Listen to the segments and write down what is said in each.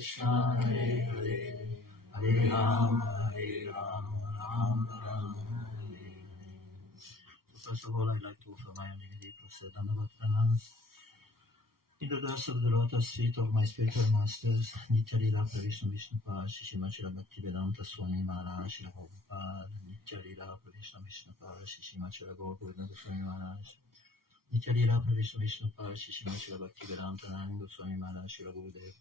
Krishna Hare Hare, Hare Rama, Rama Rama, Hare Hare. First of all, I'd like to offer my deep Dandavat Pranam in the dust of the lotus feet of my spiritual masters, Nityalila Pravishnu Vishnupad, Shishimachila Bhaktivedanta Swami Maharaj, Shila Prabhupada, Nityalila Pravishnu Vishnupad, Shishimachila Gaurapada Swami Maharaj, Nityalila Pravishnu Vishnupad, Shishimachila Bhaktivedanta Swami Maharaj, Shila Gurudev,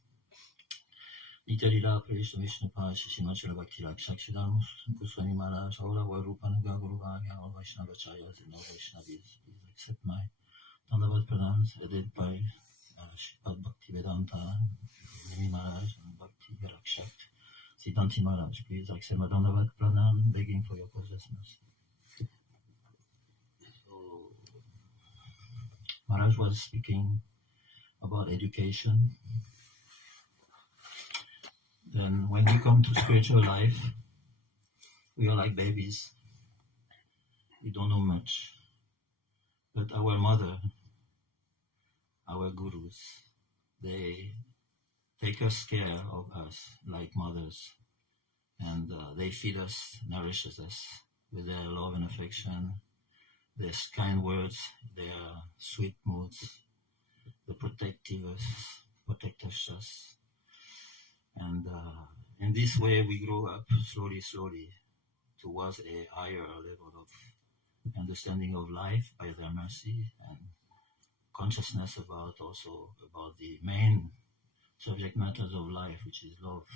Nityalila Pravishnu Vishnupad, Shishimachila Bhakti Rakshāk Swami Maharaj, all our Rupanuga Guru Varya, all Vaishnavacharyas and all Vaishnavis, please accept my Dandavat Pranams, led by Sripad Bhakti Vedanta, Nemi Maharaj, and Bhakti Rakshāk, Siddhanti Maharaj. Please accept my Dandavat Pranam, begging for your possessions. So, Maharaj was speaking about education. Then, when we come to spiritual life, we are like babies. We don't know much. But our mother, our gurus, they take us care of us like mothers, and they feed us, nourishes us with their love and affection, their kind words, their sweet moods, the protect us, and in this way we grow up slowly towards a higher level of understanding of life by their mercy and consciousness about the main subject matters of life, which is love.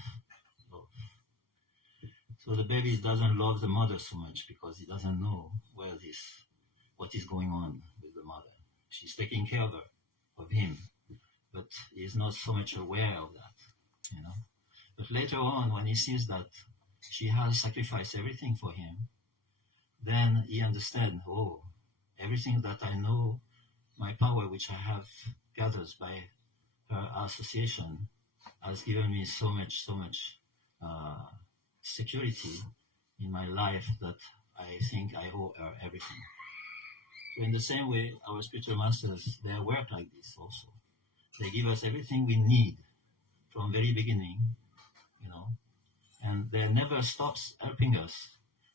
So the baby doesn't love the mother so much because he doesn't know what is going on with the mother. She's taking care of him, but he's not so much aware of that, But later on, when he sees that she has sacrificed everything for him, then he understands, everything that I know, my power which I have gathered by her association has given me so much security in my life that I think I owe her everything. So in the same way, our spiritual masters, they work like this also. They give us everything we need from very beginning, and they never stops helping us.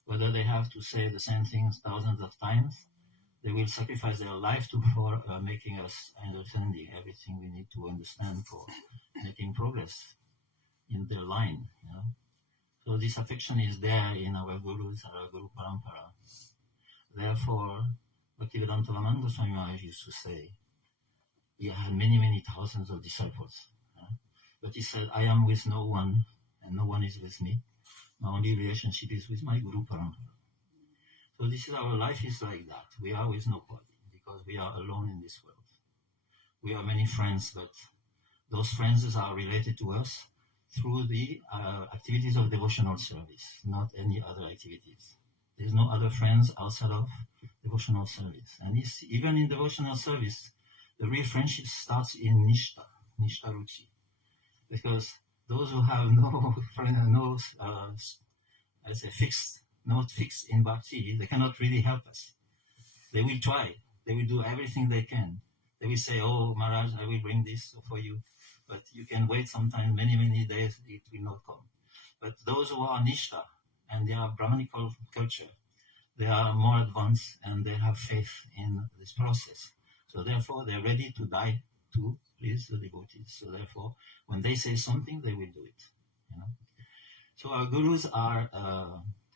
Whether they have to say the same things thousands of times, they will sacrifice their life for making us understanding everything we need to understand for making progress in their line. So this affection is there in our gurus, our Guru Parampara. Therefore, Bhaktivedanta Ramananda Swami Maharaj used to say, he had many thousands of disciples. But he said, I am with no one, and no one is with me. My only relationship is with my Guru Parampara. So this is our life is like that. We are with nobody because we are alone in this world. We have many friends, but those friends are related to us through the activities of devotional service, not any other activities. There's no other friends outside of devotional service. And even in devotional service, the real friendship starts in Nishta Ruchi. Because those who have not fixed in Bhakti, they cannot really help us. They will try. They will do everything they can. They will say, Maharaj, I will bring this for you. But you can wait sometimes, many days, it will not come. But those who are Nishta, and they are Brahmanical culture, they are more advanced, and they have faith in this process. So therefore, they are ready to die to please the devotees. So therefore, when they say something, they will do it. So our gurus are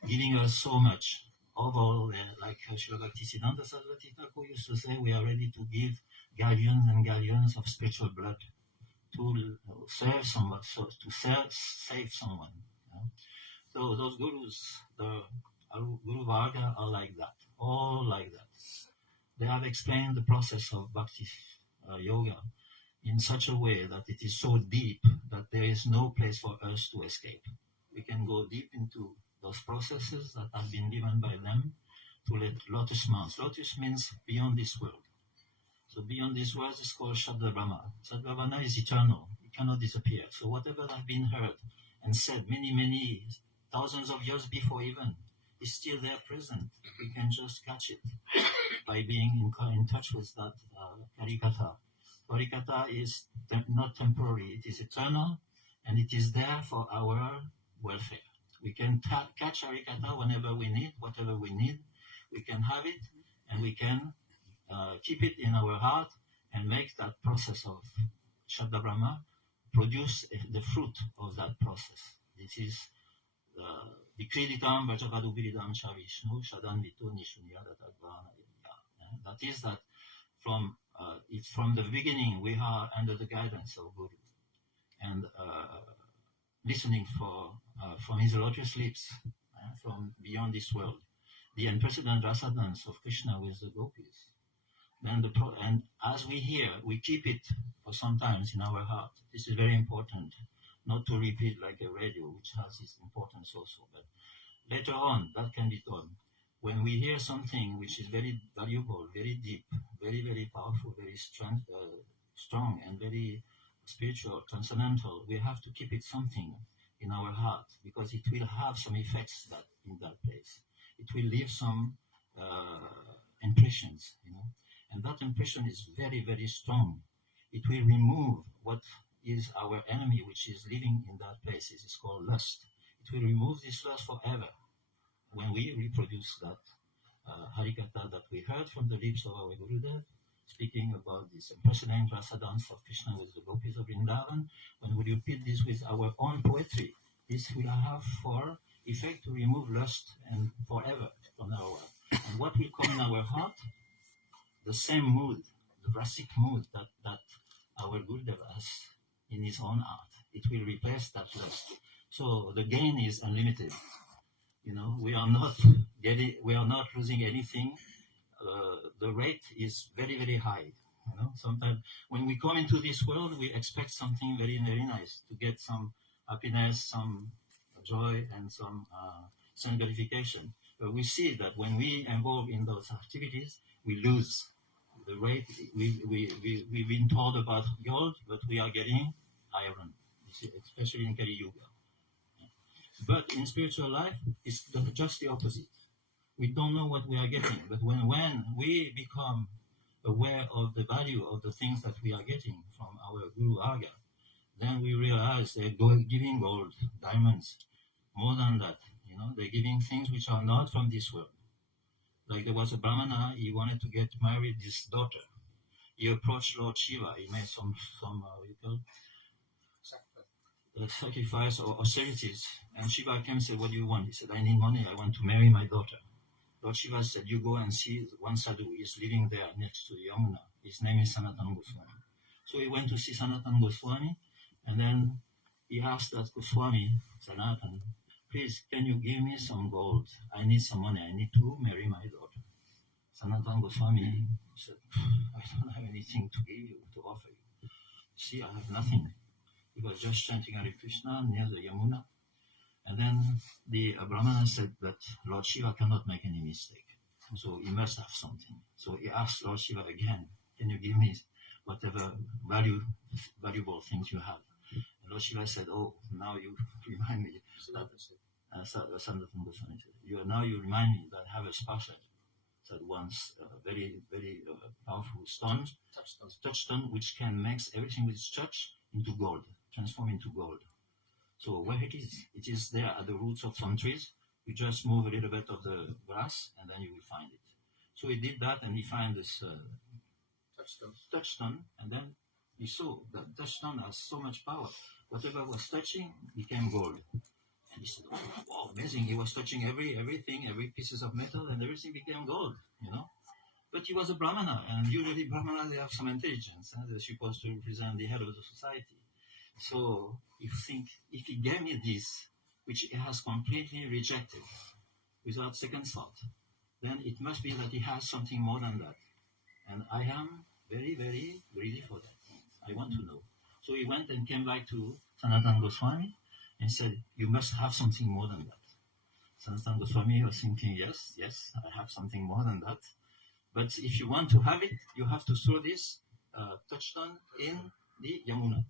giving us so much. Although, like Srila Bhaktisiddhanta Saraswati Thakur used to say, we are ready to give galleons and galleons of spiritual blood to serve someone, save someone. So those gurus, the Guru Varga, are like that, all like that. They have explained the process of Bhakti yoga in such a way that it is so deep that there is no place for us to escape. We can go deep into those processes that have been given by them to let Lotus Mounts. Lotus means beyond this world. So beyond this world is called Shabda Brahma. Shabda Brahma is eternal. It cannot disappear. So whatever has been heard and said many thousands of years before even is still there present. We can just catch it by being in touch with that Karikata. Karikata is not temporary. It is eternal. and it is there for our welfare. We can catch Harikatha whenever we need, whatever we need. We can have it, and we can keep it in our heart and make that process of Shabda Brahma produce the fruit of that process. This is Vikreditam Vajavadu Viridam Shavishnu Shadan Vitu Nishunya Datadvana. That is that it's from the beginning we are under the guidance of Guru and listening from his lotus lips from beyond this world, the unprecedented rasa dance of Krishna with the gopis. And as we hear, we keep it for sometimes in our heart. This is very important, not to repeat like a radio, which has its importance also. But later on, that can be done. When we hear something which is very valuable, very deep, very, very powerful, very strong and very spiritual, transcendental, we have to keep it something in our heart because it will have some effects in that place. It will leave some impressions, and that impression is very, very strong. It will remove what is our enemy, which is living in that place. It is called lust. It will remove this lust forever when we reproduce that Harikatha that we heard from the lips of our Gurudev, speaking about this unprecedented rasa dance of Krishna with the gopis of Vrindavan. When we repeat this with our own poetry, this will have for effect to remove lust and forever from our world. And what will come in our heart? The same mood, the rasic mood that our Gurudev has in his own heart. It will replace that lust. So the gain is unlimited. We are not losing anything. The rate is very, very high. Sometimes when we come into this world, we expect something very, very nice to get some happiness, some joy, and some gratification. But we see that when we involve in those activities, we lose the rate. We've been told about gold, but we are getting iron, especially in Kali Yuga. But in spiritual life, it's just the opposite. We don't know what we are getting, but when we become aware of the value of the things that we are getting from our Guru Arga, then we realize they're giving gold, diamonds, more than that. They're giving things which are not from this world. Like there was a Brahmana, he wanted to get married his daughter. He approached Lord Shiva. He made some sacrifice or austerities. And Shiva came and said, "What do you want?" He said, "I need money. I want to marry my daughter." Lord Shiva said, "You go and see one sadhu. He's living there next to Yamuna. His name is Sanatana Goswami." So he went to see Sanatana Goswami, and then he asked that Goswami, "Sanatana, please, can you give me some gold? I need some money. I need to marry my daughter." Sanatana Goswami said, "I don't have anything to give you, to offer you. See, I have nothing." He was just chanting Hare Krishna near the Yamuna. And then the Brahmana said that Lord Shiva cannot make any mistake. So he must have something. So he asked Lord Shiva again, "Can you give me whatever valuable things you have?" And Lord Shiva said, "Oh, now you remind me that now you remind me that I have a special that once very, very powerful stone, touchstone, which can mix everything with its touch into gold, transform into gold." So where it is there at the roots of some trees. You just move a little bit of the grass, and then you will find it. So he did that, and he found this touchstone, and then he saw that touchstone has so much power. Whatever was touching became gold. And he said, "Oh, wow, amazing!" He was touching everything, every pieces of metal, and everything became gold. But he was a Brahmana, and usually Brahmana, they have some intelligence. They're supposed to represent the head of the society. So you think, if he gave me this, which he has completely rejected, without second thought, then it must be that he has something more than that. And I am very, very greedy for that. I want to know. So he went and came back to Sanatana Goswami and said, "You must have something more than that." Sanatana Goswami was thinking, yes, I have something more than that. But if you want to have it, you have to throw this touchstone in the Yamuna.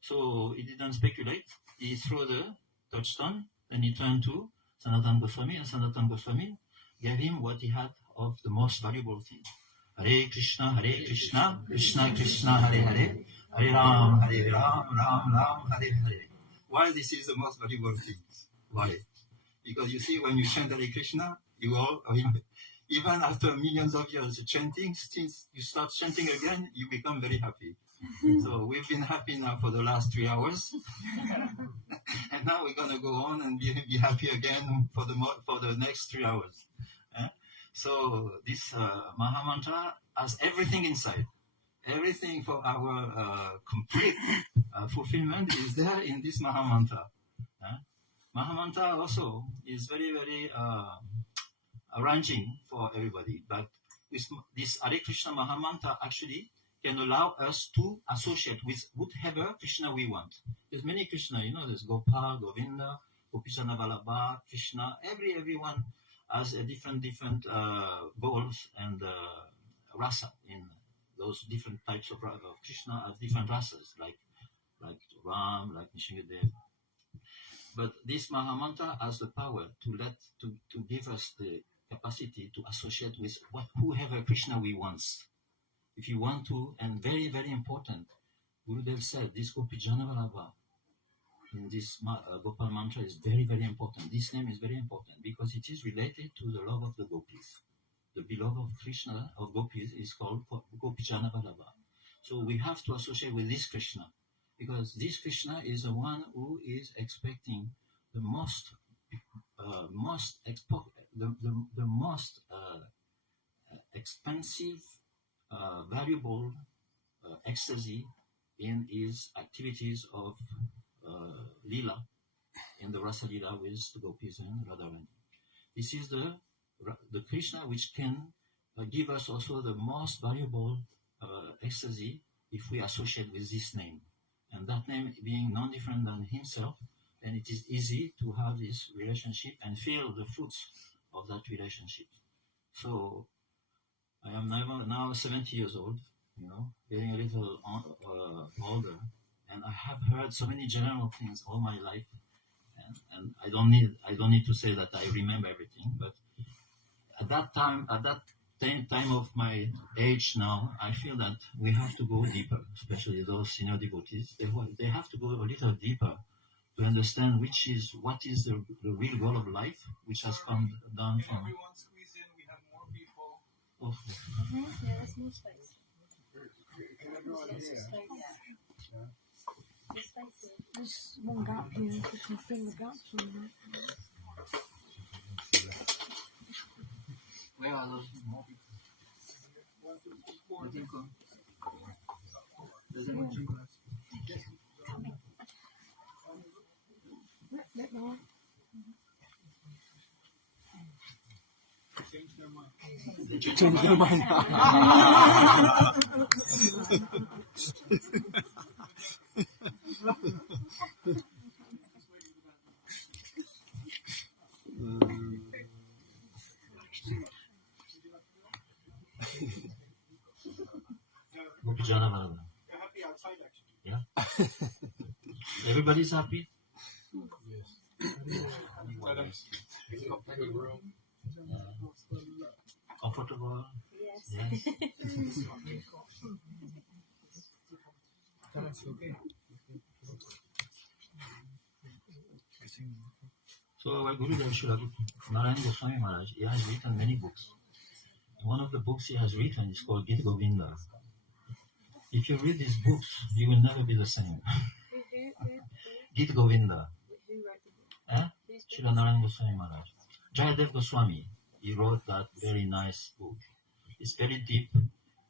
So he didn't speculate. He threw the touchstone, then he turned to Sanatana Goswami, and Sanatana Goswami gave him what he had of the most valuable thing. Hare Krishna, Krishna Krishna, Hare Hare, Hare Ram, Ram Ram, Hare Hare. why this is the most valuable thing. Why? Because you see, when you chant Hare Krishna, you all, even after millions of years chanting, since you start chanting again, you become very happy. So we've been happy now for the last 3 hours, and now we're gonna go on and be happy again for the next 3 hours. So this Mahamantra has everything inside. Everything for our complete fulfillment is there in this Mahamantra. Mahamantra also is very, very arranging for everybody. But this Hare Krishna Mahamantra actually can allow us to associate with whatever Krishna we want. There's many Krishna, there's Gopal, Govinda, Gopijana Vallabha, Krishna. Everyone has a different goals and rasa in those different types of Krishna has different rasas, like Ram, like Nishingadev. But this Mahamantra has the power to give us the capacity to associate with whoever Krishna we want. If you want to, and very, very important, Gurudev said this Gopijana Vallabha in this Gopal mantra is very, very important. This name is very important because it is related to the love of the gopis. The beloved of Krishna, of gopis, is called Gopijana Vallabha. So we have to associate with this Krishna because this Krishna is the one who is expecting the most expensive, valuable ecstasy in his activities of Lila, in the Rasa Lila with the gopis and Radharani. This is the Krishna which can give us also the most valuable ecstasy if we associate with this name. And that name being non-different than himself, then it is easy to have this relationship and feel the fruits of that relationship. So I am now 70 years old, getting a little older, and I have heard so many general things all my life, and I don't need to say that I remember everything, but at that time of my age now, I feel that we have to go deeper, especially those senior devotees. They have to go a little deeper to understand what is the real goal of life, which has come down from. Everyone squeeze in. We have more people. Oh. Yeah, there's more space. There's one gap here. If you can fill the gaps from that. Where are those more people? There's anyone in class? Change their mind. Gopijana Vallabha. They're happy outside, actually. Yeah. Everybody's happy. Yes. Comfortable. Yes. That's okay. So Gurudev Sripad, Narayana Goswami Maharaj, he has written many books. One of the books he has written is called Gita Govinda. If you read these books, you will never be the same. Gita Govinda. Srila Narayana Goswami Maharaj. Jayadev Goswami, he wrote that very nice book. It's very deep.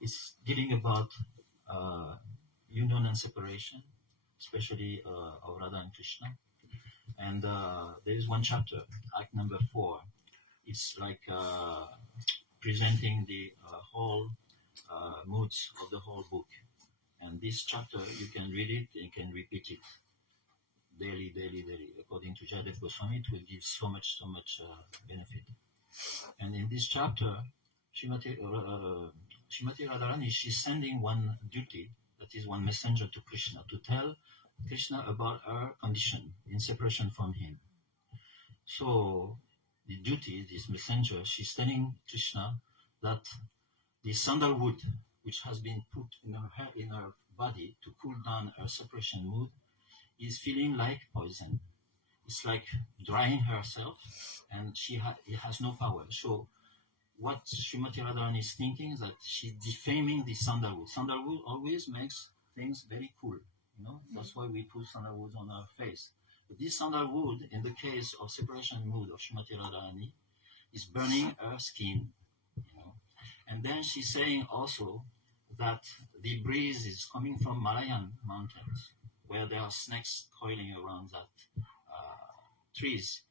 It's dealing about union and separation, especially of Radha and Krishna. And there is one chapter, Act number 4. It's like presenting the whole moods of the whole book. And this chapter, you can read it, you can repeat it daily. According to Jayadev Goswami, it will give so much benefit. And in this chapter, Srimati Radharani, she's sending one duty, that is one messenger to Krishna, to tell Krishna about her condition in separation from him. So the duty, this messenger, she's telling Krishna that the sandalwood, which has been put in her body to cool down her separation mood, is feeling like poison. It's like drying herself, and it has no power. So what Srimati Radharani is thinking is that she's defaming the sandalwood. Sandalwood always makes things very cool. That's why we put sandalwood on our face. But this sandalwood, in the case of separation mood of Srimati Radharani, is burning her skin. And then she's saying also that the breeze is coming from Malayan mountains, where there are snakes coiling around that trees,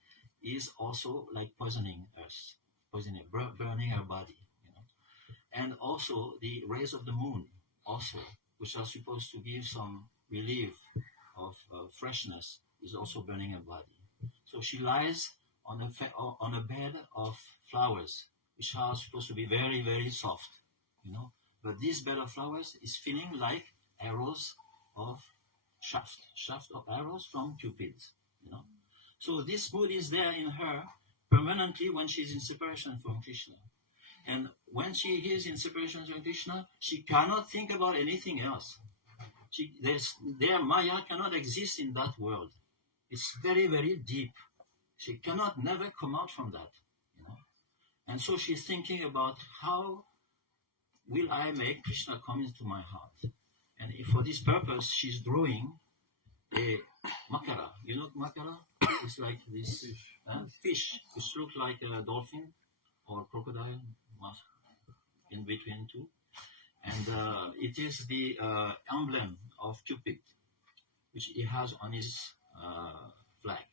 is also like poisoning us, burning our body. And also the rays of the moon, also, which are supposed to give some relief of freshness, is also burning her body. So she lies on a bed of flowers, which are supposed to be very, very soft, But this bed of flowers is feeling like arrows of shaft of arrows from cupids, So this mood is there in her permanently when she's in separation from Krishna. And when she is in separation from Krishna, she cannot think about anything else. Their Maya cannot exist in that world. It's very, very deep. She cannot never come out from that, And so she's thinking about how will I make Krishna come into my heart? And for this purpose, she's drawing a makara. Makara? It's like this fish, which looks like a dolphin or crocodile, in between two. And it is the emblem of Cupid, which he has on his flag.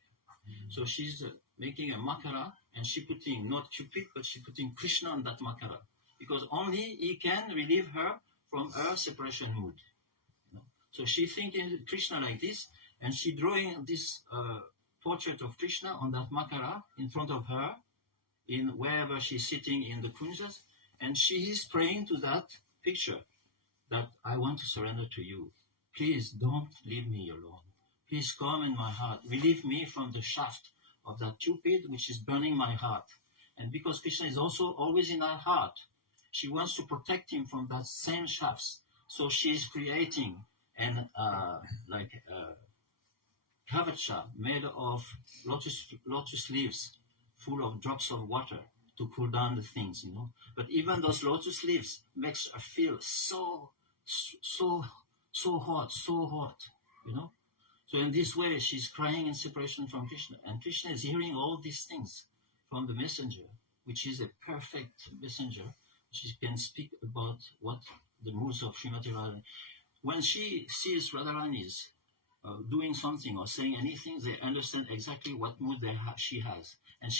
So she's making a makara, and she's putting not Cupid, but she's putting Krishna on that makara, because only he can relieve her from her separation mood. So she's thinking Krishna like this, and she's drawing this portrait of Krishna on that makara in front of her, in wherever she's sitting in the kunjas, and she is praying to that picture that I want to surrender to you. Please don't leave me alone. Please come in my heart. Relieve me from the shaft of that Cupid which is burning my heart. And because Krishna is also always in her heart, she wants to protect him from that same shafts. So she is creating an kavacha made of lotus leaves full of drops of water to cool down the things, But even those lotus leaves makes her feel so hot, So in this way, she's crying in separation from Krishna. And Krishna is hearing all these things from the messenger, which is a perfect messenger. She can speak about what the moods of Srimati Radharani. When she sees Radharani's doing something or saying anything, they understand exactly what mood she has. And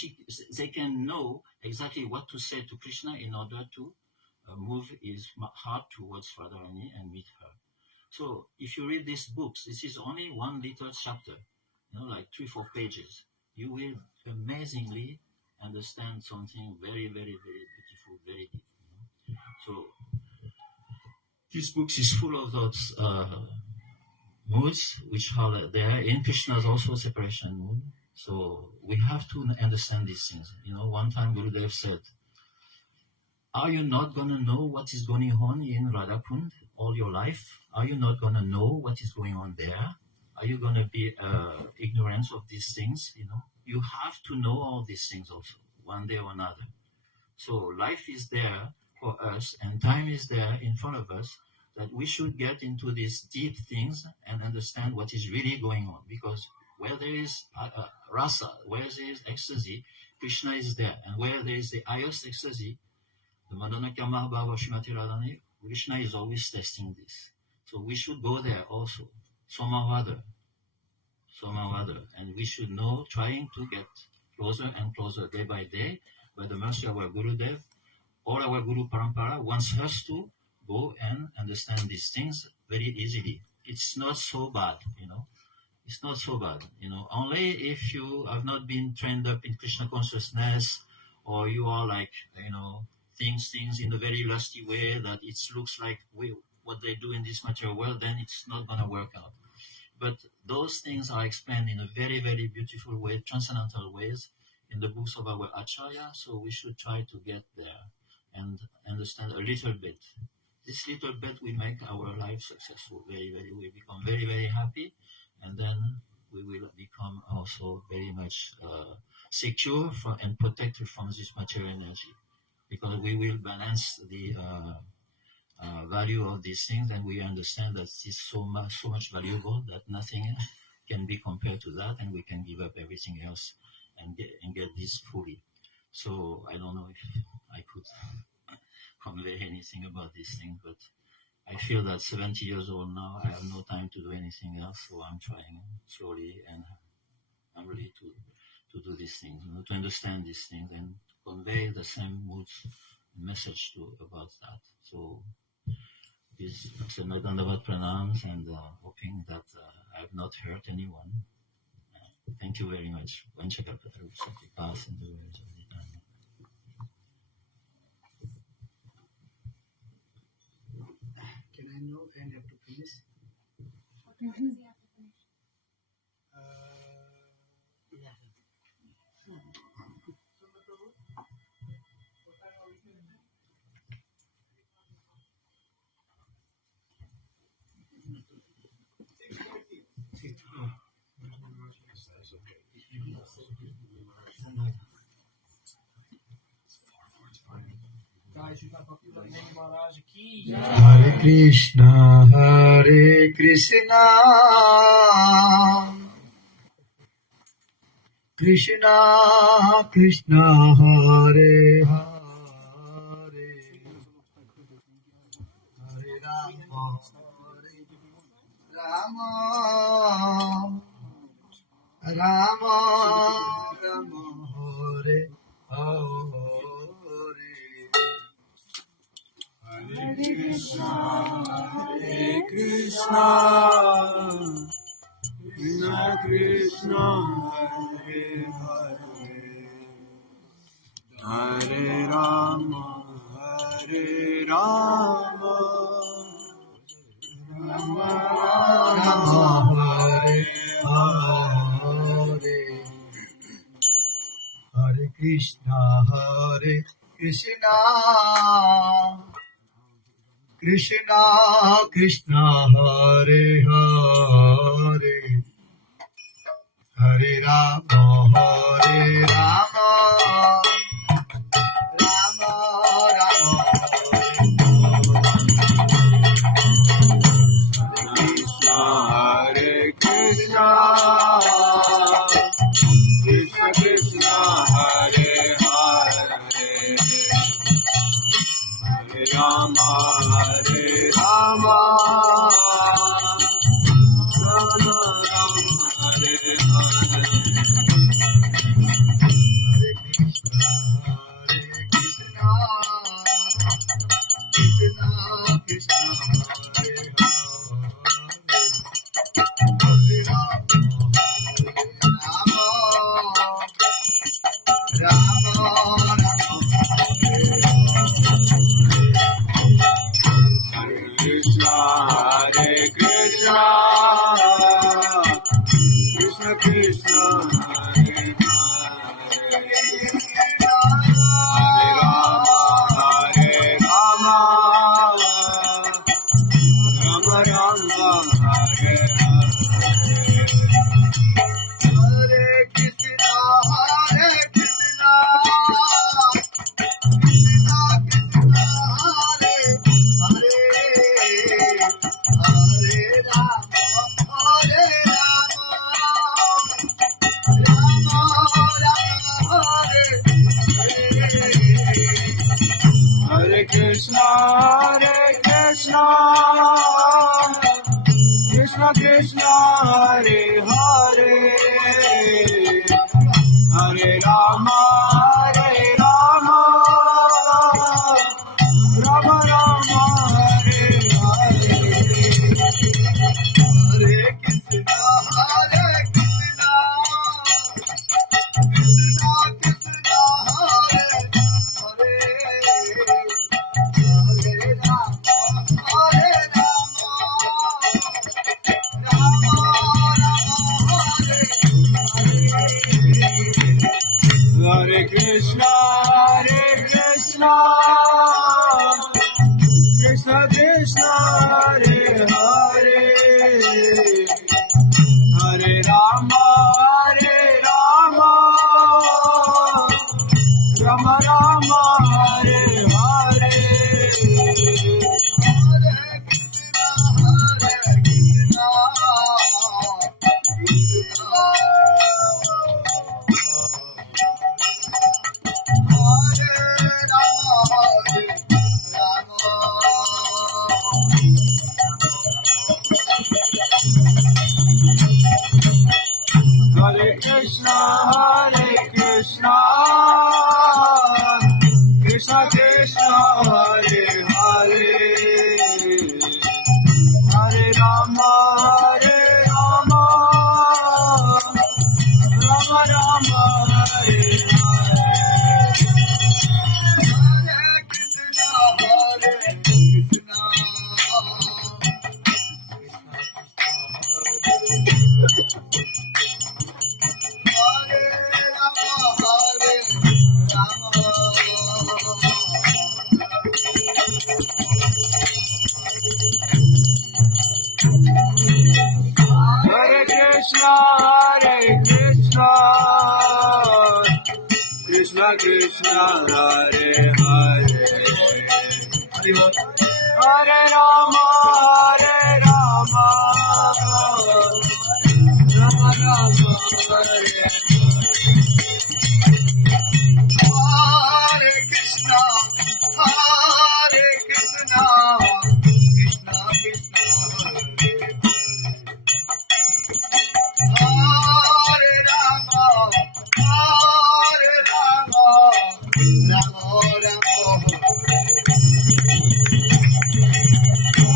they can know exactly what to say to Krishna in order to move his heart towards Radharani and meet her. So if you read these books, this is only one little chapter, like 3-4 pages. You will amazingly understand something very, very, very beautiful, very deep. So this book is full of those moods which are there. In Krishna's also separation mood. So we have to understand these things. One time Gurudev said, are you not going to know what is going on in Radhakund all your life? Are you not going to know what is going on there? Are you going to be ignorant of these things? You have to know all these things also, one day or another. So life is there for us, and time is there in front of us, that we should get into these deep things and understand what is really going on. Because where there is rasa, where there is ecstasy, Krishna is there. And where there is the highest ecstasy, the Madonna Kama Bhava Srimati Radharani, Krishna is always testing this. So we should go there also, somehow or other. And we should know, trying to get closer and closer day by day, by the mercy of our Gurudev, or our Guru Parampara wants us to go and understand these things very easily. It's not so bad, It's not so bad, Only if you have not been trained up in Krishna consciousness, or you are like, things in a very lusty way that it looks like what they do in this material world, then it's not going to work out. But those things are explained in a very, very beautiful way, transcendental ways, in the books of our Acharya. So we should try to get there and understand a little bit. This little bit will make our life successful. Very, very, we become very, very happy, and then we will become also very much secure and protected from this material energy, because we will balance the value of these things, and we understand that it's so much valuable that nothing can be compared to that, and we can give up everything else and get this fully. So I don't know if I could convey anything about this thing, but I feel that 70 years old now, I have no time to do anything else, so I'm trying slowly, and I'm ready to do these things, to understand these things and convey the same moods message about that. So this is another about pranams, and hoping that I have not hurt anyone. Thank you very much. Can I know and have to finish? Maharaj ki Hare Krishna, Hare Krishna, Krishna Krishna, Hare Hare, Hare Rama, Rama Rama, Rama, Hare Hare. Hare Krishna, Hare Krishna, Krishna Krishna, Hare Hare, Hare Rama, Hare Rama, Rama Rama, Hare Hare. Hare Krishna, Hare Krishna, Krishna Krishna, Hare Hare, Hare Rama, Hare Rama, Rama Rama, Hare Krishna, Krishna Krishna, Hare Hare, Hare Rama, Hare Rama, Rama Rama, Hare Hare. Hare Krishna, Krishna Krishna, Hare Hare, Hare Rama, Rama Rama, Hare Krishna, Krishna Krishna, Hare Krishna Krishna, Hare Hare, Hare Rama, Hare Rama, Rama Rama, Hare Hare, Hare Krishna, Hare Krishna, Krishna Krishna, Hare Hare, Hare Rama, Hare Krishna, Krishna Krishna, Hare Hare, Hare Rama, Rama Rama, Hare Hare. Hare Krishna, Krishna Krishna, Hare Hare, Hare Rama, Rama Rama, Hare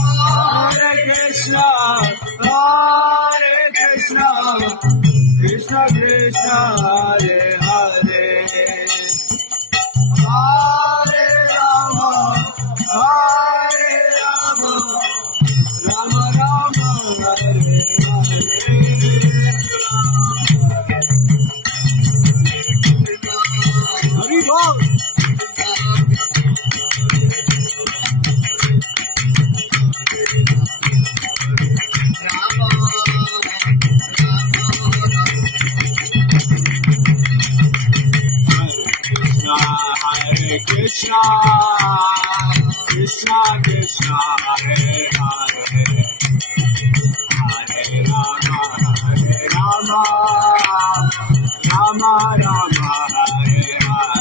Hare Krishna, Krishna Krishna, Hare Rama, Rama Rama, Hare Krishna, Krishna Krishna, Hare Hare, Hare Rama, Rama Rama, Hare Hare. Hari Bol. Hare Krishna, Krishna Krishna, Hare Hare, Hare Rama, Rama Rama, Hare Hare.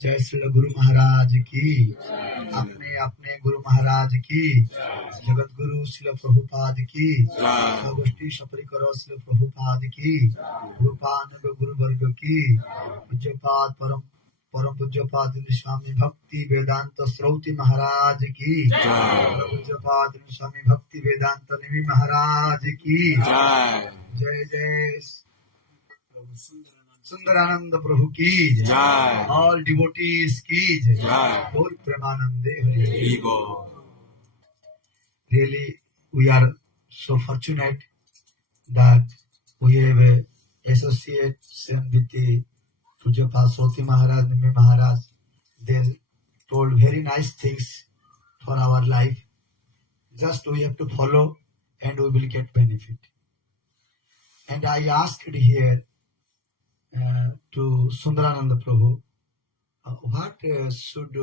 जय श्री गुरु महाराज की, अपने अपने गुरु महाराज की, जगत गुरु श्रील प्रभुपाद की, गोष्ठी सपरिकर श्रील प्रभुपाद की, रूपानुग गुरु वर्ग की, पूज्यपाद परम पूज्यपाद स्वामी भक्ति वेदांत श्रौति महाराज की, पूज्यपाद स्वामी भक्ति वेदांत नेमी महाराज की, जय जय सुंदरानंद प्रभु की जय, ऑल डिवोटीज की जय, बोल प्रेमानंदे हरि बोल. Really, we are so fortunate that we have a association with the Pujapa Srauti Maharaj, Nemi Maharaj. They told very nice things for our life. Just we have to follow and we will get benefit. And I asked here to Sundarananda Prabhu, what should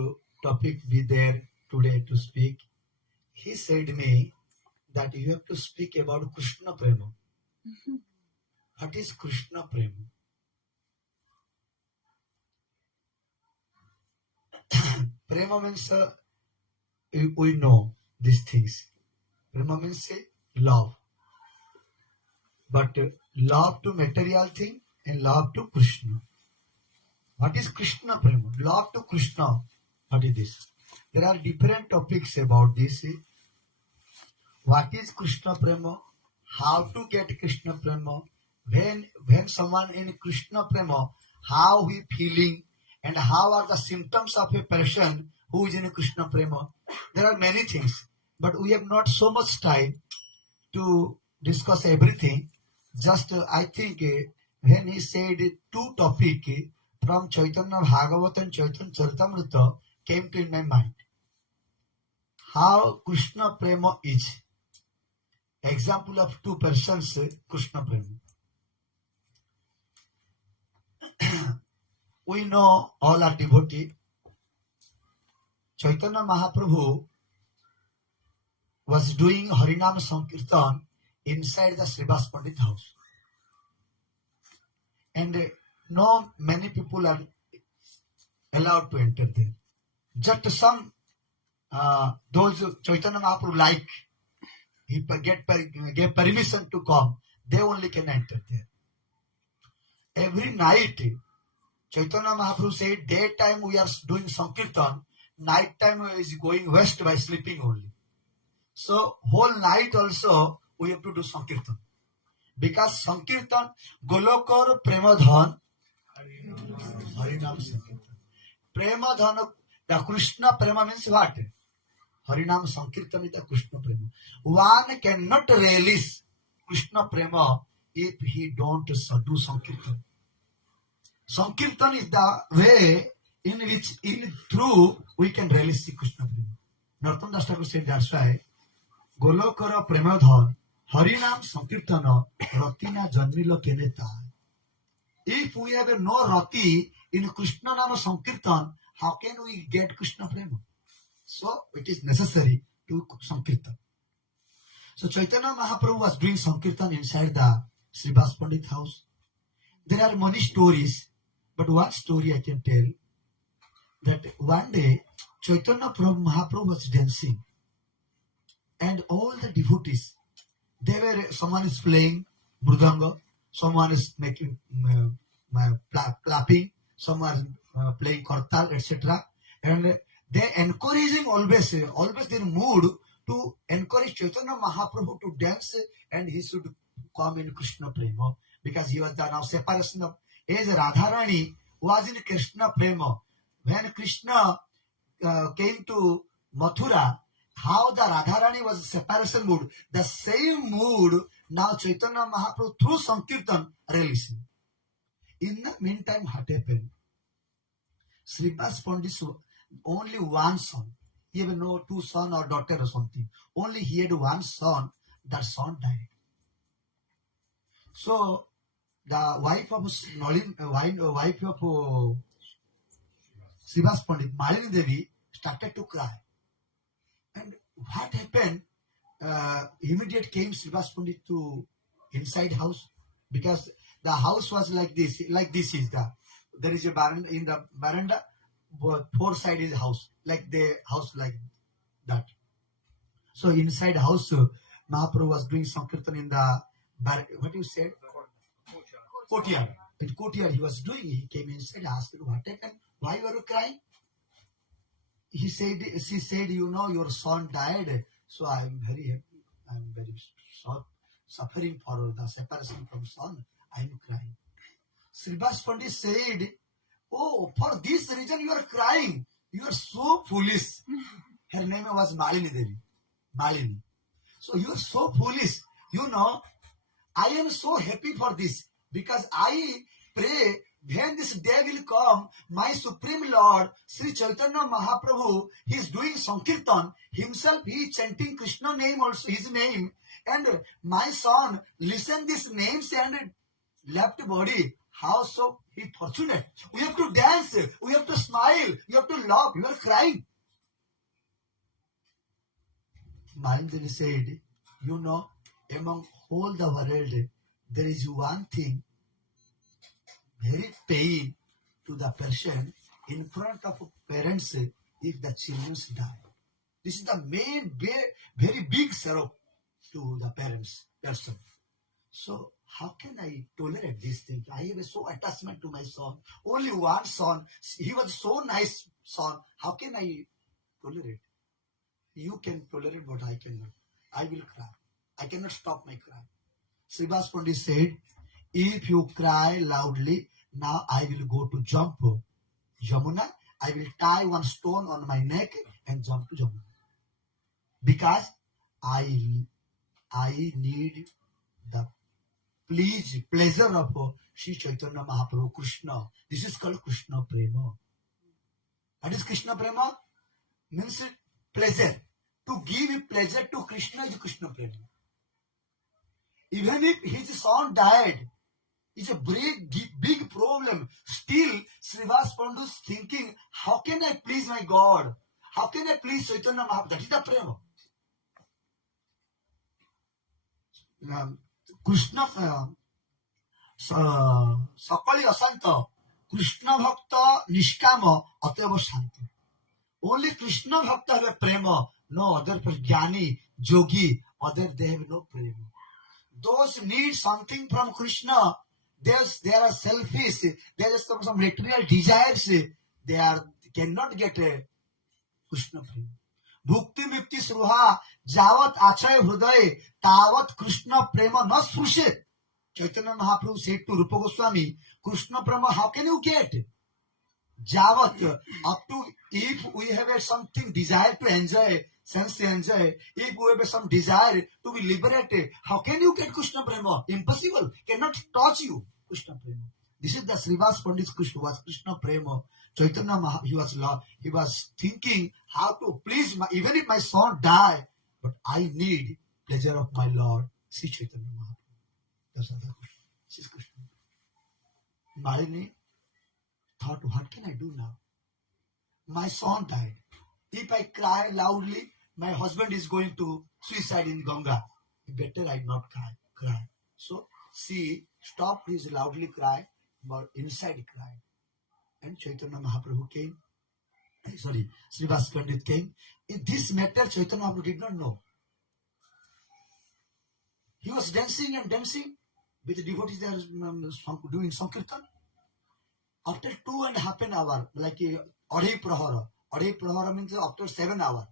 topic be there today to speak? He said me that you have to speak about Krishna Prema. What is Krishna Prema? Prema means we know these things. Prema means love. But love to material thing and love to Krishna. What is Krishna Prema? Love to Krishna. What is this? There are different topics about this. What is Krishna Prema? How to get Krishna Prema? When someone in Krishna Prema, how he feeling and how are the symptoms of a person who is in Krishna Prema? There are many things, but we have not so much time to discuss everything. Just I think when he said two topics from Chaitanya Bhagavat and Chaitanya Charitamrita came to in my mind. How Krishna Prema is. Example of two persons, Krishna Prema. We know all are devotees. Chaitanya Mahaprabhu was doing Harinam Sankirtan inside the Sripad Pandit house. And no many people are allowed to enter there. Just some, those Chaitanya Mahaprabhu like, he gave permission to come, they only can enter there. Every night, Chaitanya Mahaprabhu said, daytime we are doing Sankirtan, night time is going west by sleeping only. So whole night also we have to do Sankirtan. Because Sankirtan, Golokar Premadhan, Harinam Sankirtan. Premadhan, the Krishna Prema means what? Harinam Sankirtan is the Krishna Prema. One cannot release Krishna Prema if he don't do Sankirtan. Sankirtan is the way in which, through, we can release the Krishna Prema. Narottam Das Thakur said that's why, Golokara Premadhan, Harinam Sankirtana, Ratina Janmila Keneta. If we have no Rati in Krishna Nama Sankirtan, how can we get Krishna Prema? So it is necessary to Sankirtan. So Chaitanya Mahaprabhu was doing Sankirtan inside the Sripad Pandit house. There are many stories, but one story I can tell, that one day Chaitanya Mahaprabhu was dancing and all the devotees, someone is playing mridanga, someone is making clapping, someone playing kartal, etc. And they encouraging always their mood to encourage Chaitanya Mahaprabhu to dance and he should come in Krishna Prema because he was the now separation of as Radharani was in Krishna Prema. When Krishna came to Mathura, how the Radharani was separation mood, the same mood now Chaitanya Mahaprabhu through Sankirtan releasing. In the meantime, what happened? Sripad Pandit only one son. He had no two son or daughter or something. Only he had one son. That son died. So the wife of Sripad Pandit, Malini Devi, started to cry. And what happened? Immediate came Sripad Pandit to inside house because the house was like this. Like this is there is a veranda. In the veranda, four side is house, like the house like that. So inside house, Mahaprabhu was doing Sankirtan in the what you said? Courtyard. In courtyard he was doing. He came inside, asked what happened? Why were you crying? She said, you know, your son died, so I am very happy. I am very suffering for the separation from son. I am crying. Sripad Pandit said, oh, for this reason you are crying. You are so foolish. Her name was Malini Devi. Malini. So you are so foolish. You know, I am so happy for this because I pray when this day will come, my Supreme Lord, Sri Chaitanya Mahaprabhu, he is doing Sankirtan. Himself, he is chanting Krishna name also, his name. And my son, listen these names and left body. How so he fortunate. We have to dance, we have to smile, you have to laugh, you are crying. Mindfully said, you know, among all the world, there is one thing very pain to the person in front of parents if the children die. This is the main, very big sorrow to the parents person. So how can I tolerate this thing? I have so attachment to my son. Only one son. He was so nice son. How can I tolerate? You can tolerate, but I cannot. I will cry. I cannot stop my cry. Srivas Pandit said, if you cry loudly, now I will go to jump Yamuna. I will tie one stone on my neck and jump to Yamuna. Because I need the pleasure of Sri Chaitanya Mahaprabhu Krishna. This is called Krishna Prema. What is Krishna Prema? Means pleasure. To give pleasure to Krishna is Krishna Prema. Even if his son died, it's a big problem. Still, Srivas Pandit is thinking, how can I please my God? How can I please Chaitanya Mahaprabhu? That is the prema. Krishna Sakali Asanta, Krishna Bhakta Nishkama Ateva Shanti. Only Krishna Bhakta have a prema. No other Jnani, Yogi, other they have no prema. Those need something from Krishna. They are selfish. They just have some material desires. They cannot get a Krishna prema. Bhukti Vipti Sruha Javat Achay Hruday Tavat Krishna Prema na Sprushet. Chaitanya Mahaprabhu said to Rupa Goswami, Krishna Prema, how can you get? Javat, up to if we have something desire to enjoy, sense to enjoy, if we have some desire to be liberated, how can you get Krishna Prema? Impossible. Cannot touch you, Krishna Prema. This is the Srivas Pandit's Krishna Prema. Chaitanya Mahaprabhu, he was thinking how to please even if my son die, but I need pleasure of my Lord, Sri Chaitanya Mahaprabhu. That's other question. This is Krishna. Malini thought, what can I do now? My son died. If I cry loudly, my husband is going to suicide in Ganga. Better I not cry. So she stopped his loudly cry, but inside cry. And Chaitanya Mahaprabhu came. Srivas Pandit came. In this matter, Chaitanya Mahaprabhu did not know. He was dancing and dancing with the devotees there doing Sankirtan. After 2.5 hours, like Adhi Prahara. Adhi Prahara means after 7 hours.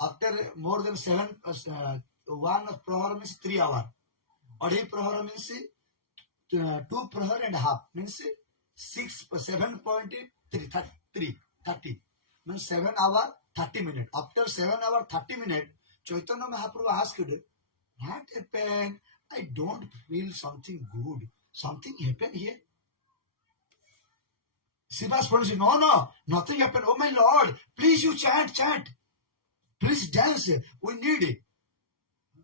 After more than 7, one Prahara means 3 hours. Adhi Prahara means 2 Prahara and a half. Means 7.30. Means 7 hours, 30 minutes. After 7 hours, 30 minutes, Chaitanya Mahaprabhu asked, what happened? I don't feel something good. Something happened here. Srivas Pandit said, no, nothing happened. Oh my Lord, please you chant. Please dance. We need it.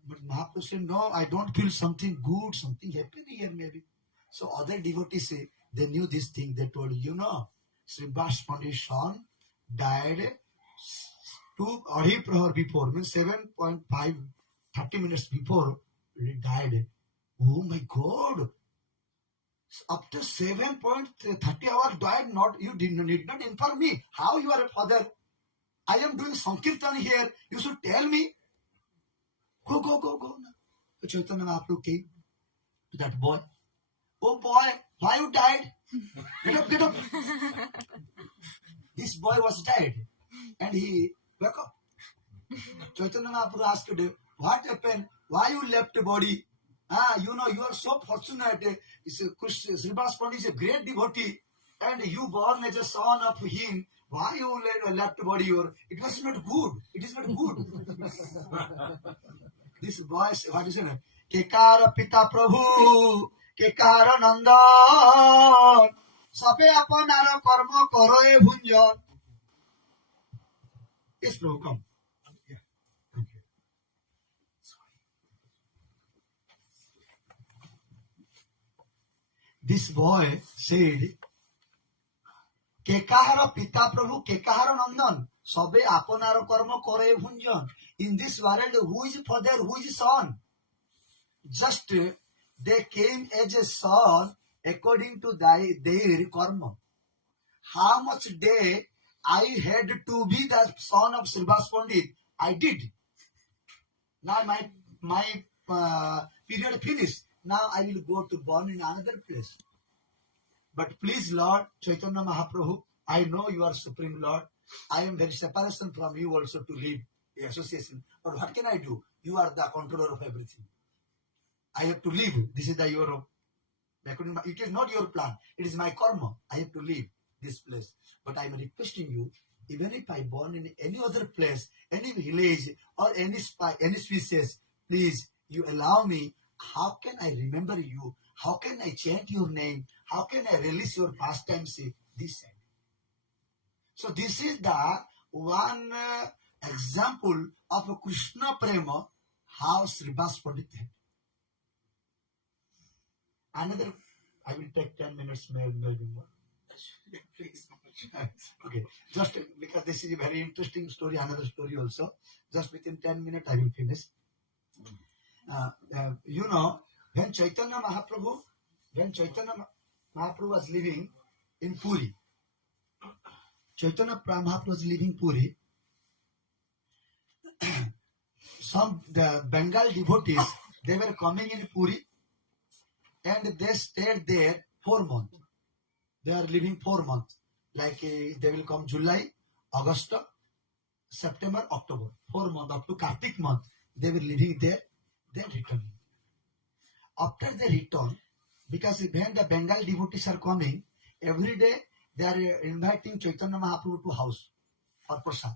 But Mahaprabhu said, no, I don't feel something good. Something happened here maybe. So other devotees say, they knew this thing. They told, Srivas Pandit's son died 2 Adhi Prahar before, means 7.5, 30 minutes before he died. Oh my God. After 7.30 hours died, you did not inform me. How you are a father? I am doing Sankirtan here. You should tell me. Go. So Chaitanya Mahaprabhu came to that boy. Oh boy, why you died? Get up. This boy was dead. And he woke up. Chaitanya Mahaprabhu asked him, what happened? Why you left the body? You are so fortunate. Srivas Pandit is a great devotee, and you born as a son of him. Why you left body? It was not good. It is not good. This boy, what is it? केकार पिता प्रभु केकार नंदन सबे अपनार कर्म करो ए भुंजन. Yes, Prabhu, come. Yeah. Thank you. This boy said, Kekahara Pita Prabhu, Kekahara Nandan, Sabe Apanara Karma Kore Bhunjan. In this world, who is father, who is son? Just they came as a son according to their karma. How much day I had to be the son of Sripad Pandit? I did. Now my period finished. Now I will go to born in another place. But please, Lord Chaitanya Mahaprabhu, I know you are Supreme Lord. I am very separation from you also to live the association. But what can I do? You are the controller of everything. I have to live. This is the your. It is not your plan. It is my karma. I have to leave this place. But I am requesting you, even if I born in any other place, any village or any species, please, you allow me. How can I remember you? How can I chant your name? How can I release your pastimes? This side. So this is the one example of a Krishna Prema, how Sripad Pandit had. Another, I will take 10 minutes, maybe more. Okay, just because this is a very interesting story, another story also. Just within 10 minutes, I will finish. You know, when Chaitanya Mahaprabhu was living in Puri, Chaitanya Mahaprabhu was living in Puri. The Bengal devotees, they were coming in Puri and they stayed there 4 months. They are living 4 months. Like they will come July, August, September, October. 4 months up to Kartik month. They were living there, then returning. After they return, because when the Bengal devotees are coming, every day they are inviting Chaitanya Mahaprabhu to house for prasad.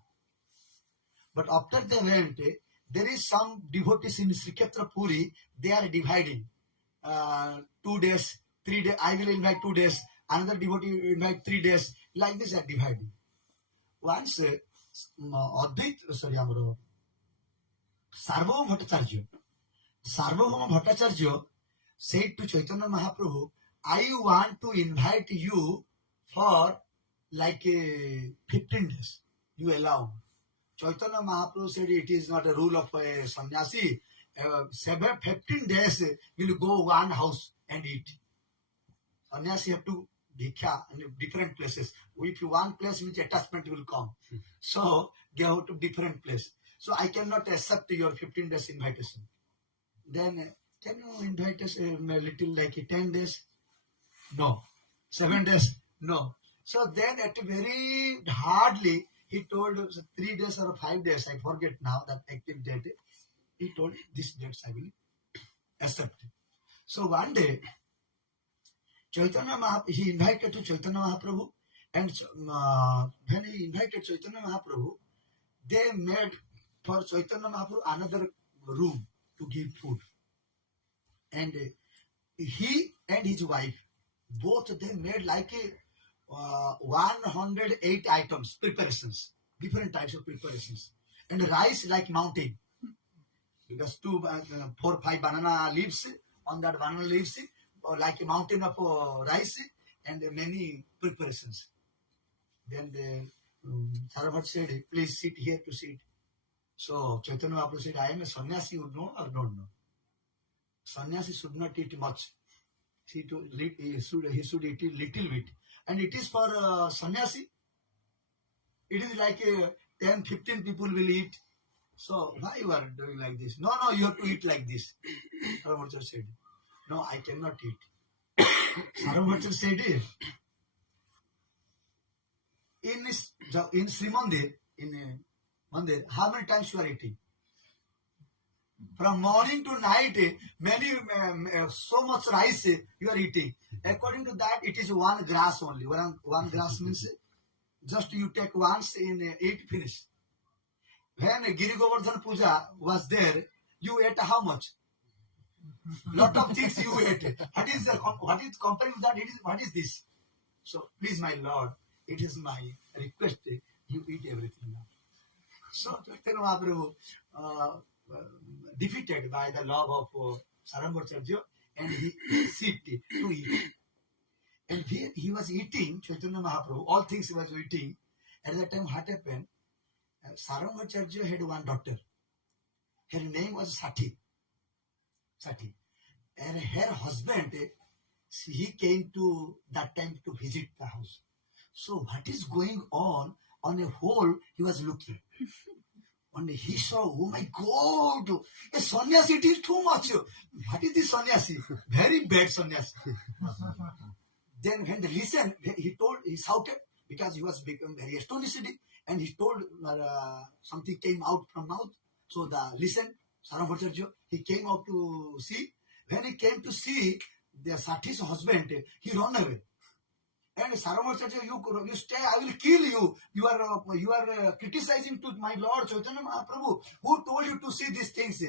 But after they went, there is some devotees in Srikshetra Puri, they are dividing. 2 days, 3 days, I will invite 2 days, another devotee invite 3 days, like this are dividing. Once, Sarvabhauma Bhattacharya said to Chaitanya Mahaprabhu, I want to invite you for like 15 days. You allow. Chaitanya Mahaprabhu said it is not a rule of a sannyasi. 15 days will go one house and eat. Sannyasi have to bhikkha in different places. If one place which attachment will come. So they have to different place. So I cannot accept your 15 days invitation. Then can you invite us a little like 10 days? No. 7 days? No. So then at very hardly he told 3 days or 5 days, I forget now that active date. He told this dates I will accept. So one day he invited to Chaitanya Mahaprabhu, and when he invited Chaitanya Mahaprabhu, they made for Chaitanya Mahaprabhu another room to give food. And he and his wife, both they made like 108 items, preparations, different types of preparations. And rice like mountain. Because 4 or 5 banana leaves, on that banana leaves, like a mountain of rice and many preparations. Then the Sarvabhauma said, please sit here to sit. So Chaitanya Mahaprabhu said, I am a sannyasi, you know or don't know? Sannyasi should not eat much. He should eat a little bit. And it is for sannyasi. It is like 10-15 people will eat. So why you are doing like this? No, you have to eat like this. Sarvabhauma said, no, I cannot eat. Sarvabhauma said, in Sri Mandir, Mandir, how many times you are eating? From morning to night, so much rice you are eating. According to that, it is 1 glass only. 1 glass means just you take once in eat finish. When Giri Govardhan Puja was there, you ate how much? Lot of things you ate. What is comparing with that? What is this? So please, my Lord, it is my request. You eat everything now. So Chaitanya Mahaprabhu, defeated by the love of Sarambhacharya, and he sipped to eat. And he was eating, Chaitanya Mahaprabhu, all things he was eating. At that time, what happened? Sarambhacharya had one daughter. Her name was Sati. And her husband, he came to that time to visit the house. So what is going on a whole, he was looking. And he saw, oh my God, a sannyasi, it is too much. What is this sannyasi? Very bad sannyasi. Then when they listened, he shouted, because he was become very astonished, and he told something came out from mouth. So listen, Sarambhacharya, he came out to see. When he came to see the Sati's husband, he ran away. And Sarambhacharya, you stay, I will kill you. You are criticizing to my Lord Chaitanya Mahaprabhu. Who told you to see these things?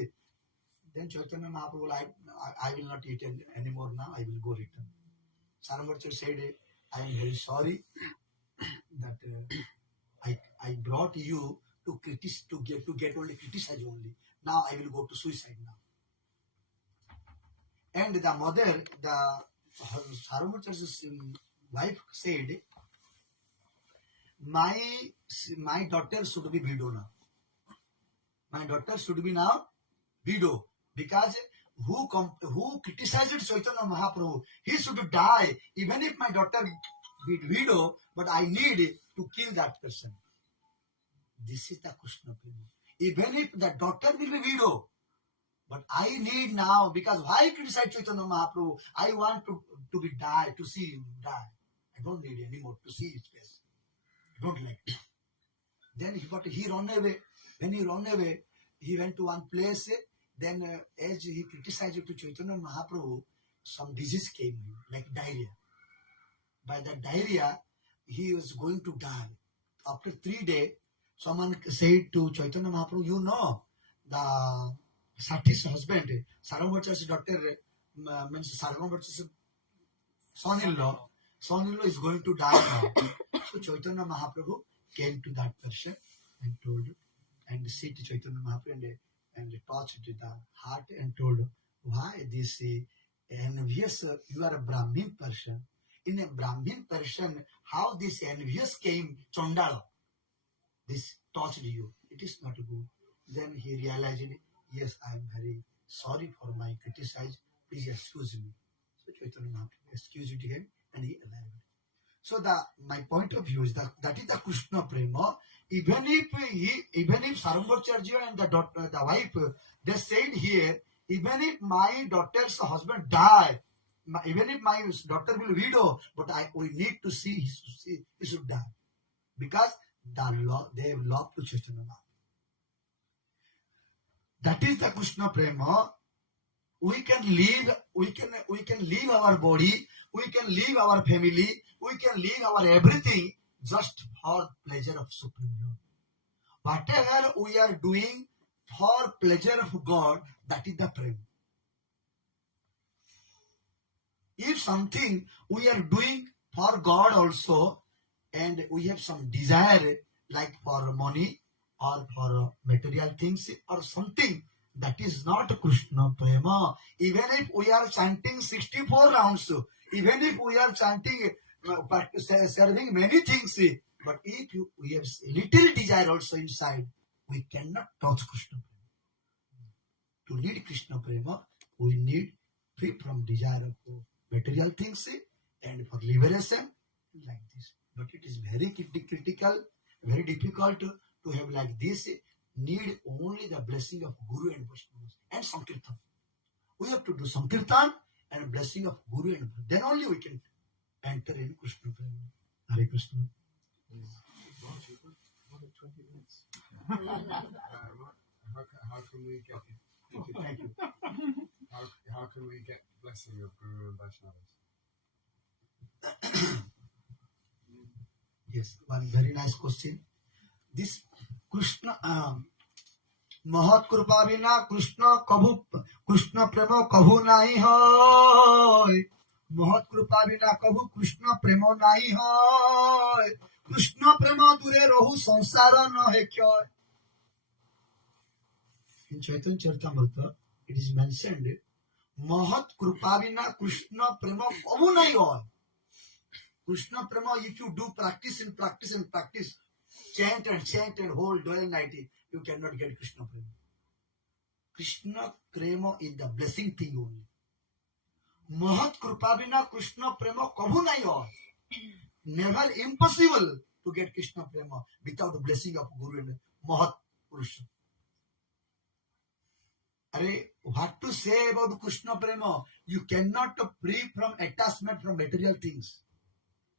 Then Chaitanya Mahaprabhu, I will not eat anymore now. I will go return. Sarambhacharya said, I am very sorry that I brought you to get only criticize only. Now I will go to suicide now. And the mother, Sarambhacharya's wife said, my daughter should be widow now. My daughter should be now widow, because who criticized Chaitanya Mahaprabhu, he should die. Even if my daughter be widow, but I need to kill that person. This is the Krishna Prema. Even if the daughter will be widow, but I need now, because why criticize Chaitanya Mahaprabhu? I want to be die, to see him die. I don't need anymore to see his face. I don't like it. Then he ran away. When he ran away, he went to one place. Then as he criticized to Chaitanya Mahaprabhu, some disease came, like diarrhea. By that diarrhea, he was going to die. After 3 days, someone said to Chaitanya Mahaprabhu, you know, the Sati's husband, Sarambhacharya's daughter, means Sarambhacharya's son-in-law is going to die now. So Chaitanya Mahaprabhu came to that person and told, and said to Chaitanya Mahaprabhu and touched the heart and told, why this envious, you are a Brahmin person. In a Brahmin person, how this envious came, Chandala, this touched you. It is not good. Then he realized, yes, I am very sorry for my criticize. Please excuse me. So Chaitanya Mahaprabhu excused him and he allowed. So my point of view is that is the Krishna Prema. Even if Sarambhacharya and the wife, they said here, even if my daughter's husband die, even if my daughter will widow, but we need to see he should die, because they have love to Chaitanya Mahaprabhu. That is the Krishna Prema. We can leave our body, we can leave our family, we can leave our everything just for pleasure of Supreme Lord. Whatever we are doing for pleasure of God, that is the prema. If something we are doing for God also, and we have some desire, like for money or for material things or something, that is not Krishna Prema. Even if we are chanting 64 rounds, even if we are chanting, serving many things, but if we have little desire also inside, we cannot touch Krishna Prema. To lead Krishna Prema, we need free from desire of material things and for liberation, like this. But it is very critical, very difficult to have like this. Need only the blessing of Guru and Vaishnavas and Sankirtan. We have to do Sankirtan and blessing of Guru and Vaishnavas. Then only we can enter in Krishna Prema. Hare Krishna. More than 20 minutes. How can we get? Thank you. How can we get blessing of Guru and Vaishnavas? Yes, one very nice question. This Krishna, महत कृपा बिना कृष्ण प्रेम कभू नहीं है। महत कृपा बिना कभू कृष्ण प्रेम नहीं है। कृष्ण प्रेम दूरे रहू संसार न है क्षय। In Chaitanya Charitamrita, it is mentioned, महत कृपा बिना कृष्ण प्रेम कभू नहीं है। Krishna Prema, if you do practice and practice and practice, chant and hold day and night, you cannot get Krishna Prema. Krishna Prema is the blessing thing only. Mahat Krupa Bina Krishna Prema kabhu nahi ho. Never impossible to get Krishna Prema without the blessing of Guru and Mahat Purusha. What to say about Krishna Prema? You cannot free from attachment from material things.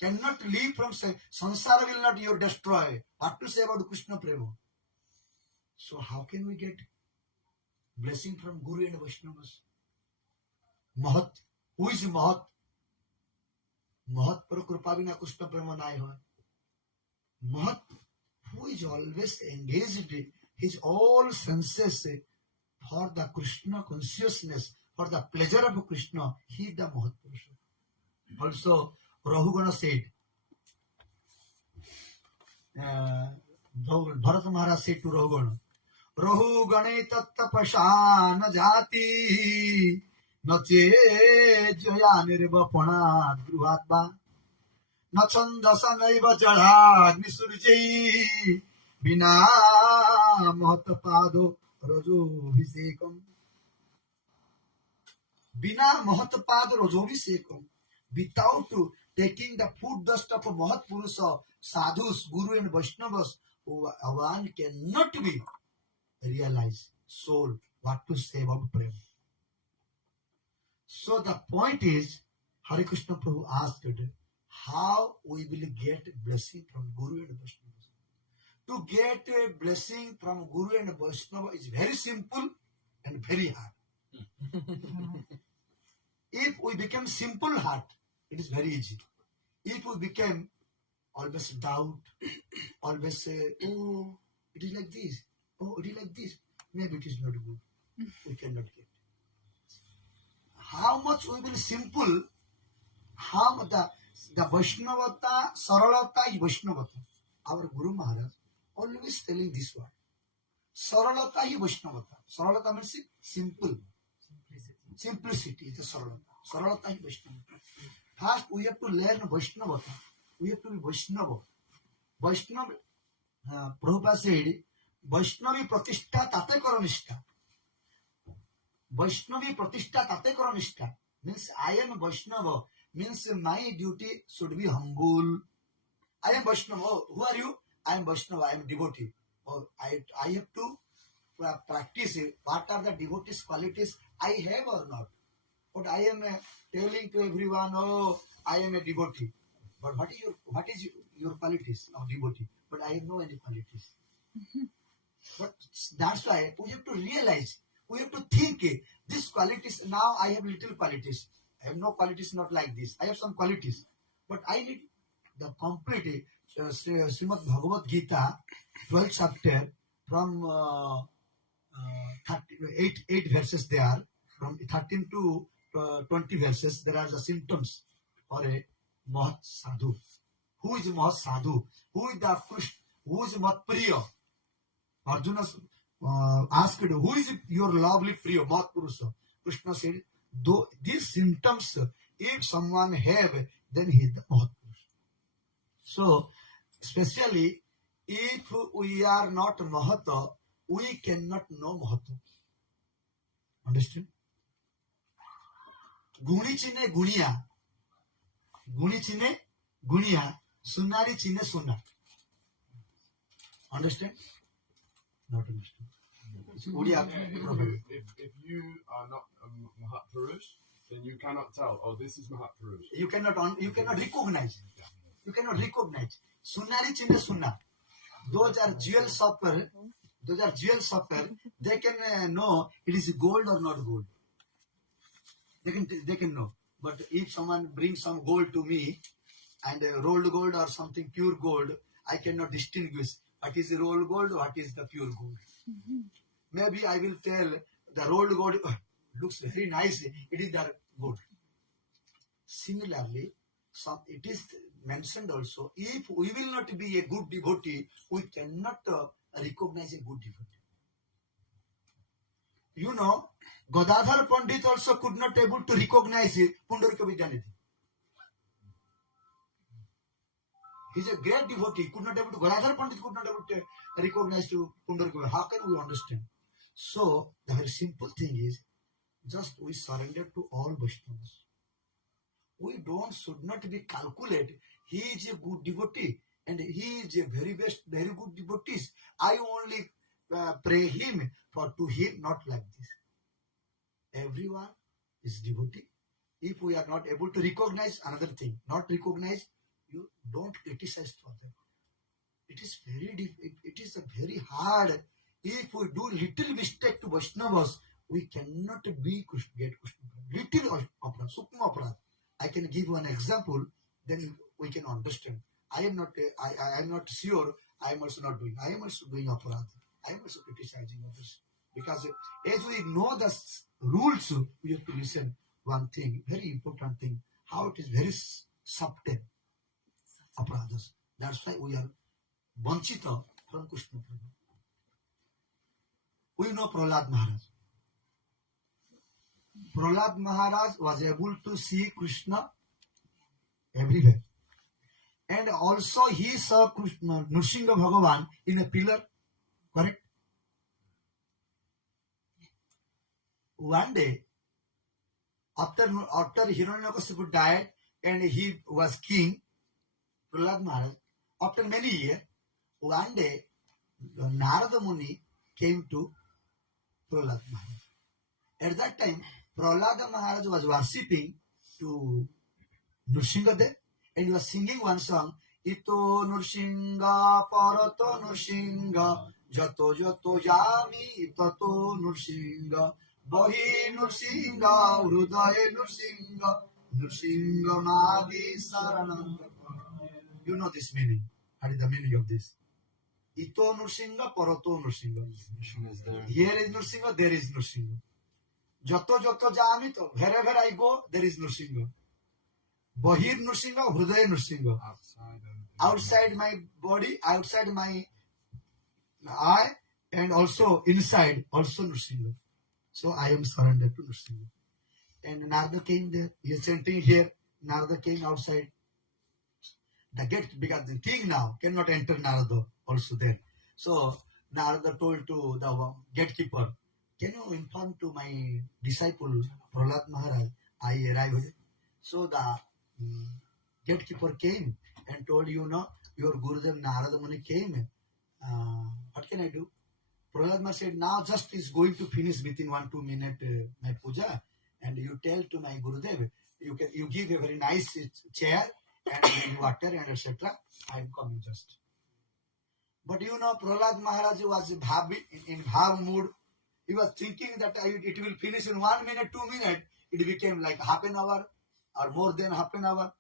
Cannot leave from sansara will not your destroy. What to say about Krishna Prema? So how can we get blessing from Guru and Vaishnavas? Mahat. Who is Mahat? Mahat par kripa bina Krishna Prema nahi hoy. Mahat, who is always engaged his all senses for the Krishna consciousness, for the pleasure of Krishna, he is the Mahat Purusha. Also, Rahugana said, Bharat Maharaj said to Rahugana, Rahugane tattapasha na jati nache jaya nirvapana druhatva na chandasa naiva jala nisurjai bina mahatapado rajobhisekam. Bina mahatapado rajobhisekam. Without taking the food dust of a Mahat Purusha, sadhus, Guru and Vaishnavas, one cannot be realized soul. What to say about prema? So the point is, Hare Krishna Prabhu asked, how we will get blessing from Guru and Vaishnavas? To get a blessing from Guru and Vaishnava is very simple and very hard. If we become simple heart, it is very easy. If we become always doubt, always say, oh, it is like this, oh, it is like this, maybe it is not good, we cannot get. How much we will simple, how the Vaishnavata, Saralata is Vaishnavata. Our Guru Maharaj always telling this word. Saralata is Vaishnavata. Saralata means simple. Simplicity is the Saralata. Saralata is Vaishnavata. First, we have to learn Vaishnavata. We have to be Vaishnava. Vaishnava, Prabhupada said, Vaishnavi Pratishtha Tate Karanishta. Vaishnavi Pratishtha Tate Karanishta. Means I am Vaishnava. Means my duty should be humble. I am Vaishnava. Oh, who are you? I am Vaishnava. I am devotee. Oh, I have to practice it. What are the devotee's qualities I have or not? But I am telling to everyone, oh, I am a devotee. But what is your qualities of devotee? But I have no any qualities. But that's why we have to realize, we have to think, these qualities, now I have little qualities. I have no qualities not like this. I have some qualities. But I need the complete Srimad Bhagavad Gita, 12th chapter, from 8 verses there, from 13 to 20 verses, there are the symptoms for a Mahat Sadhu. Who is Mahat Sadhu? Who is the Krishna? Who is Mat Priya? Arjuna asked, who is your lovely Priya, Mahat Purusha? Krishna said, though these symptoms, if someone have, then he is the Mahat Purusha. So, especially, if we are not Mahata, we cannot know Mahata. Understand? Guni chine guniya. Guni chine guniya. Sunari chine sunna. Understand? Not understand. If you are not a Mahat Purush, then you cannot tell, oh, this is Mahat Purush. You cannot recognize. You cannot recognize. Sunari chine sunna. Those are jewel shopper. They can know it is gold or not gold. They can know. But if someone brings some gold to me, and rolled gold or something pure gold, I cannot distinguish what is the rolled gold, what is the pure gold. maybe I will tell the road god looks very nice. It is that good. Similarly, it is mentioned also, if we will not be a good devotee, we cannot recognize a good devotee. You know, Godadhar Pandit also could not able to recognize Pundarika Vidyanidhi. He's a great devotee. Could not able to, Godadhar Pandit could not able to recognize to Pundarika. How can we understand? So the very simple thing is, just we surrender to all Vaishnavas. We should not be calculate. He is a good devotee and he is a very good devotee. I only pray him to him, not like this. Everyone is devotee. If we are not able to recognize another thing, not recognize, you don't criticize for them. It is a very hard. If we do little mistake to Vaishnavas, we cannot get Krishna. Little opera, sukma opera. I can give one example, then we can understand. I am not sure. I am also not doing. I am also doing aparadha. I am also criticizing others. Because as we know the rules, we have to listen one thing, very important thing, how it is very subtle aparadhas. That's why we are vanchita from Krishna. We know Prahlad Maharaj. Prahlad Maharaj was able to see Krishna everywhere. And also he saw Krishna, Nrsimha Bhagavan in a pillar. Correct? One day, after Hiranyakasipu died and he was king, Prahlad Maharaj, after many years, one day, Narada Muni came to Prahlad Maharaj. At that time, Prahlad Maharaj was worshipping to Nrsimha Dev and he was singing one song, Ito Nrsimha Parato Nrsimha Jato Jato Yami Tato Nrsimha Bahi Nrsimha Hrudaye Nrsimha Nrsimha Madi Sarananda. You know this meaning. What is the meaning of this? Ito Nrsimha Parato Nrsimha. Here is Nrsimha, there is Nrsimha. Jato Jato Jami, wherever I go, there is Nrsimha. Bahir Nrsimha, Hrudaya Nrsimha. Outside my body, outside my eye, and also inside, also Nrsimha. So I am surrendered to Nrsimha. And Narada came there. He is chanting here. Narada came outside. The gate, because the king now cannot enter Narada also there. So Narada told to the gatekeeper, can you inform to my disciple Prahlad Maharaj, I arrived. So the gatekeeper came and told, you know, your Gurudev Narada Muni came. What can I do? Prahlad Maharaj said, now just is going to finish within 1-2 minutes my puja. And you tell to my Gurudev, you give a very nice chair and water and etc. I am coming just. But you know, Prahlad Maharaj was in bhav mood. He was thinking that it will finish in 1 minute, 2 minutes. It became like half an hour or more than half an hour.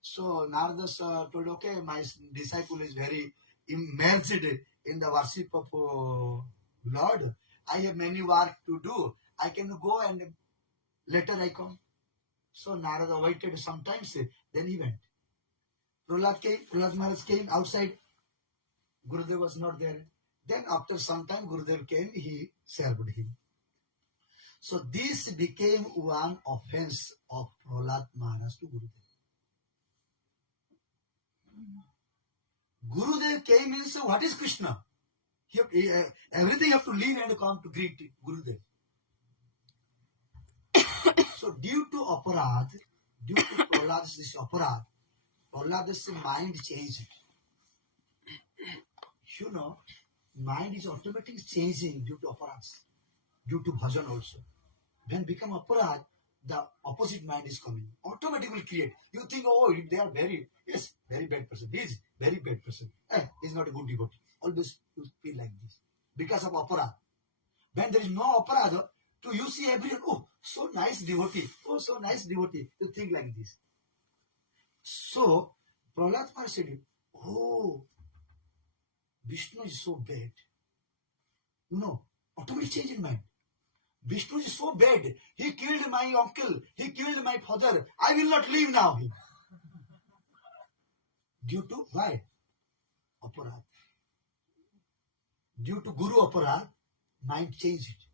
So Narada told, okay, my disciple is very immersed in the worship of Lord. I have many work to do. I can go and later I come. So Narada waited sometimes, then he went. Prahlad Maharaj came outside. Gurudev was not there. Then after some time, Gurudev came, he served him. So this became one offense of Prahlad Maharaj to Gurudev. Gurudev came and said, what is Krishna? Everything you have to lean and come to greet Gurudev. So due to aparad, due to Prahlad's aparad, Prahlad's mind changed. You know, mind is automatically changing due to aparads, due to bhajan also. When become aparad, the opposite mind is coming. Automatically create. You think, oh, they are very bad person. He is very bad person. He's not a good devotee. Always you feel like this. Because of aparad. When there is no aparad, you see everyone, oh, so nice devotee. Oh, so nice devotee. You think like this. So, Prahlad Maharaj said, oh, Vishnu is so bad. No, Automatically change in mind. Vishnu is so bad. He killed my uncle. He killed my father. I will not live now. Due to why? Aparad. Due to Guru Aparad, mind changed.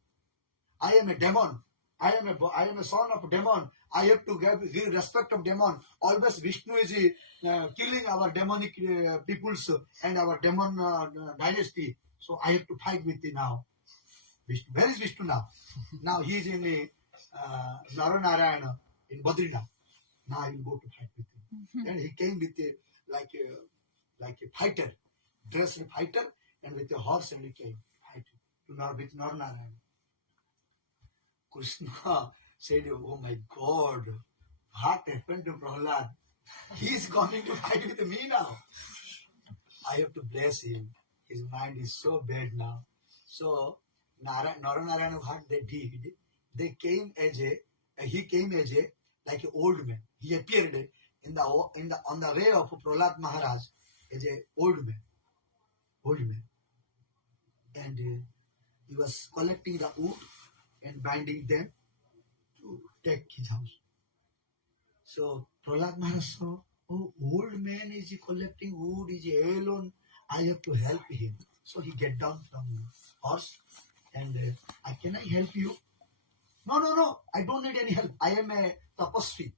I am a demon. I am a son of a demon. I have to give respect of demon. Always Vishnu is killing our demonic peoples and our demon dynasty. So I have to fight with him now. Vishnu. Where is Vishnu now? Now he is in Naranarayana in Badrinath. Now I will go to fight with him. And he came with like a fighter, dressed a fighter, and with a horse, and he came fight with Naranarayana. Krishna said, "Oh my God, what happened to Prahlad? He is coming to fight with me now. I have to bless him. His mind is so bad now." So Naranarayana, what they did, he came as like an old man. He appeared on the way of Prahlad Maharaj as an old man, and he was collecting the wood and binding them to take his house. So Prahlad Maharaj saw, oh, old man is collecting wood, is alone. I have to help him. So he get down from horse and can I help you? No, I don't need any help. I am a tapasvi.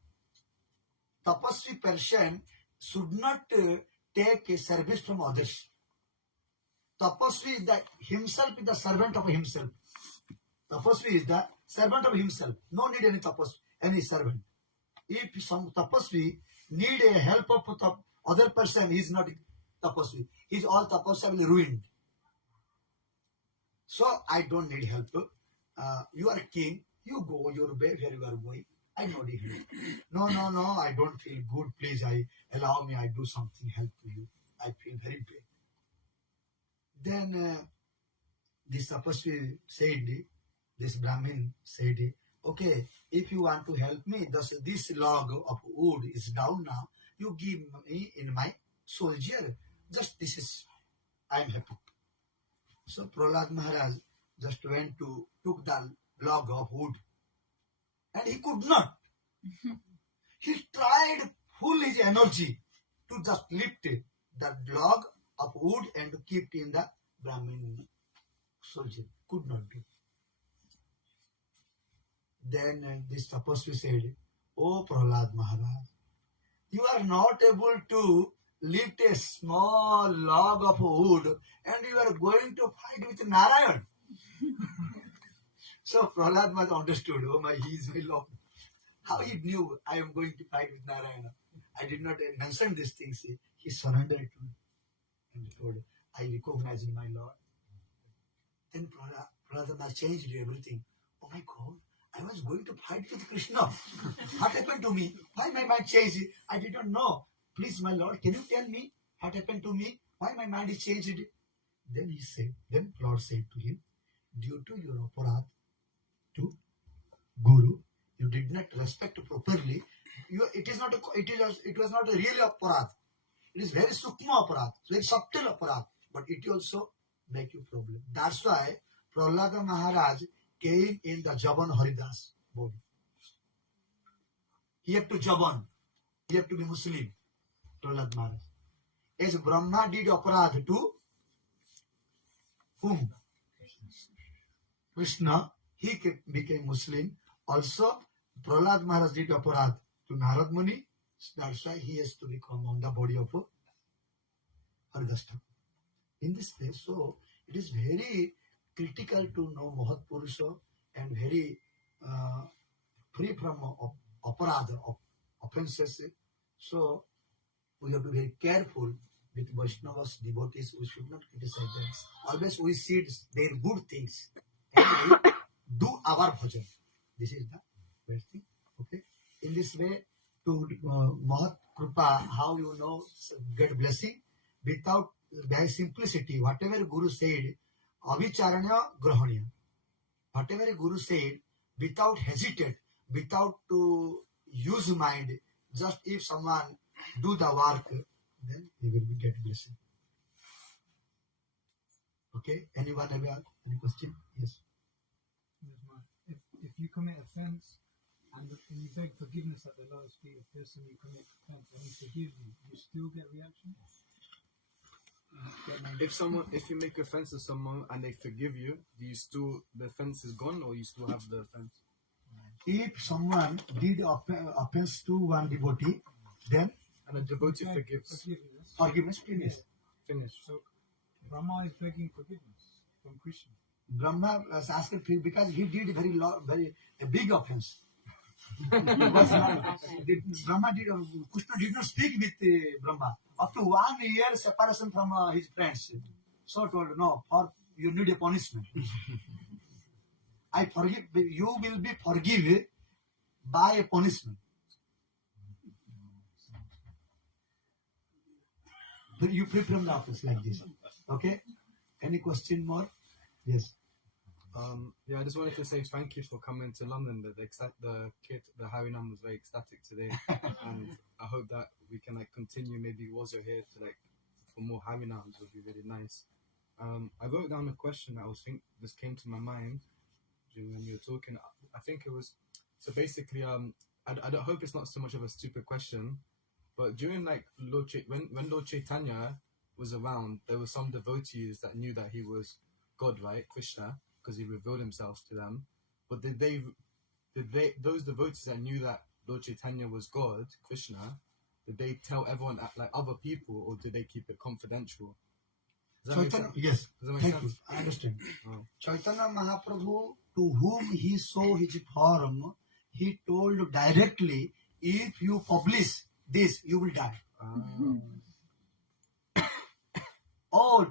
Tapasvi person should not take a service from others. Tapasvi is himself is the servant of himself. Tapasvi is the servant of himself. No need any servant. If some tapasvi need a help of other person, he is not tapasvi. His all tapasya will ruined. So I don't need help. You are king. You go your way where you are going. I don't need help. No, I don't feel good. Please, allow me. I do something help to you. I feel very bad. Then this tapasvi said, this Brahmin said, okay, if you want to help me, this log of wood is down now. You give me in my soldier. Just this is, I am happy. So Prahlad Maharaj just went to took the log of wood, and he could not. He tried full his energy to just lift the log of wood and to keep it in the Brahmin soldier. Could not do. Then this tapasvi said, "Oh Prahlad Maharaj, you are not able to lift a small log of wood and you are going to fight with Narayan." So Prahlad Maharaj understood, oh my, he is my Lord. How he knew I am going to fight with Narayana? I did not mention these things. He surrendered to me and told, I recognize my Lord. Then Prahlad Maharaj changed everything. Oh my God, I was going to fight with Krishna. What happened to me? Why my mind changed? I did not know. Please, my Lord, can you tell me what happened to me? Why my mind is changed? Then Lord said to him, due to your aparadh to Guru, you did not respect properly. It was not a real aparadh. It is very sukma aparadh, very subtle aparadh, but it also make you problem. That's why Prahlad Maharaj came in the Jaban Haridas body. He had to Jaban. He had to be Muslim. Prahlad Maharaj. As Brahma did aparadh to whom? Krishna. He became Muslim. Also, Prahlad Maharaj did aparadh to Narad Muni. That's why he has to become on the body of Haridas. In this way, so it is very critical to know Mahat Purusha and very free from aparadha, of offenses. So we have to be very careful with Vaishnavas, devotees. We should not criticize them. Always we see their good things and we do our bhajan. This is the best thing. Okay. In this way, to Mahat Krupa, how you know get blessing without by simplicity. Whatever Guru said, avicharanya grahaniya. Whatever Guru said, without hesitate, without to use mind, just if someone do the work, then he will get blessing. Okay, anyone have any question? Yes. If you commit offense and you beg forgiveness at the Lord's feet, a person you commit offense and he forgives you, you still get reaction? If you make offense to someone and they forgive you, do you still, the offense is gone, or you still have the offense? If someone did offense to one devotee, then And a devotee forgives. forgiveness finished. Finish. So Brahma is begging forgiveness from Krishna. Brahma was asking for, because he did a big offense. Brahma Krishna did not speak with Brahma. Up to 1 year separation from his friends. So told, no, you need a punishment. I forgive, you will be forgiven by a punishment. You free from the office like this. Okay? Any question more? Yes. Yeah, I just wanted to say thank you for coming to London. The Harinam was very ecstatic today, and I hope that we can continue. Maybe also here to for more Harinams would be really nice. I wrote down a question that this came to my mind when you were talking. I think it was so basically. I don't hope it's not so much of a stupid question, but during when Lord Chaitanya was around, there were some devotees that knew that he was God, right, Krishna, because he revealed himself to them. But did those devotees that knew that Lord Chaitanya was God, Krishna, did they tell everyone, like other people, or did they keep it confidential? Chaitanya, yes, thank you. I understand. Oh. Chaitanya Mahaprabhu, to whom he saw his form, he told directly, if you publish this, you will die.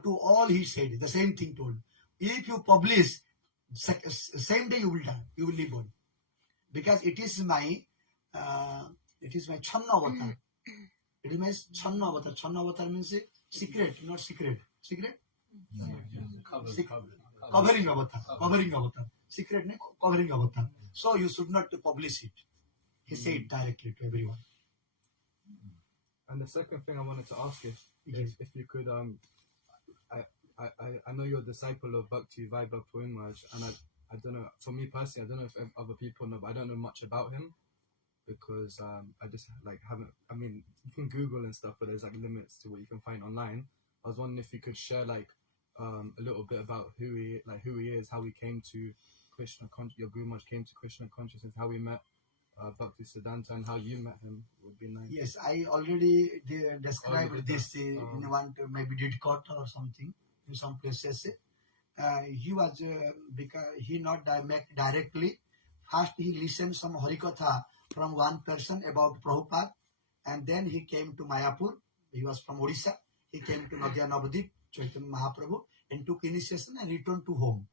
To all he said, the same thing told. If you publish, same day you will die, you will live on. Because it is my Channa avatar. It is my Channa avatar. Channa avatar means secret, not secret. Secret? Covering avatar. Covering avatar. Secret, covering avatar. So you should not publish it. He said directly to everyone. And the second thing I wanted to ask is if you could, I know you're a disciple of Bhakti Vaibhav Maharaj, and I don't know, for me personally, I don't know if other people know, but I don't know much about him because I just haven't, I mean, you can Google and stuff, but there's limits to what you can find online. I was wondering if you could share a little bit about who he is, how he came to Krishna, your Guru Maharaj came to Krishna consciousness, how we met Bhakti Siddhanta, and how you met him would be nice. Yes, I already described this in one maybe did court or something in some places. He was because he not met directly. First he listened some Harikatha from one person about Prabhupada, and then he came to Mayapur. He was from Odisha. He came to Nadia Navadip, Chaitanya Mahaprabhu, and took initiation and returned to home.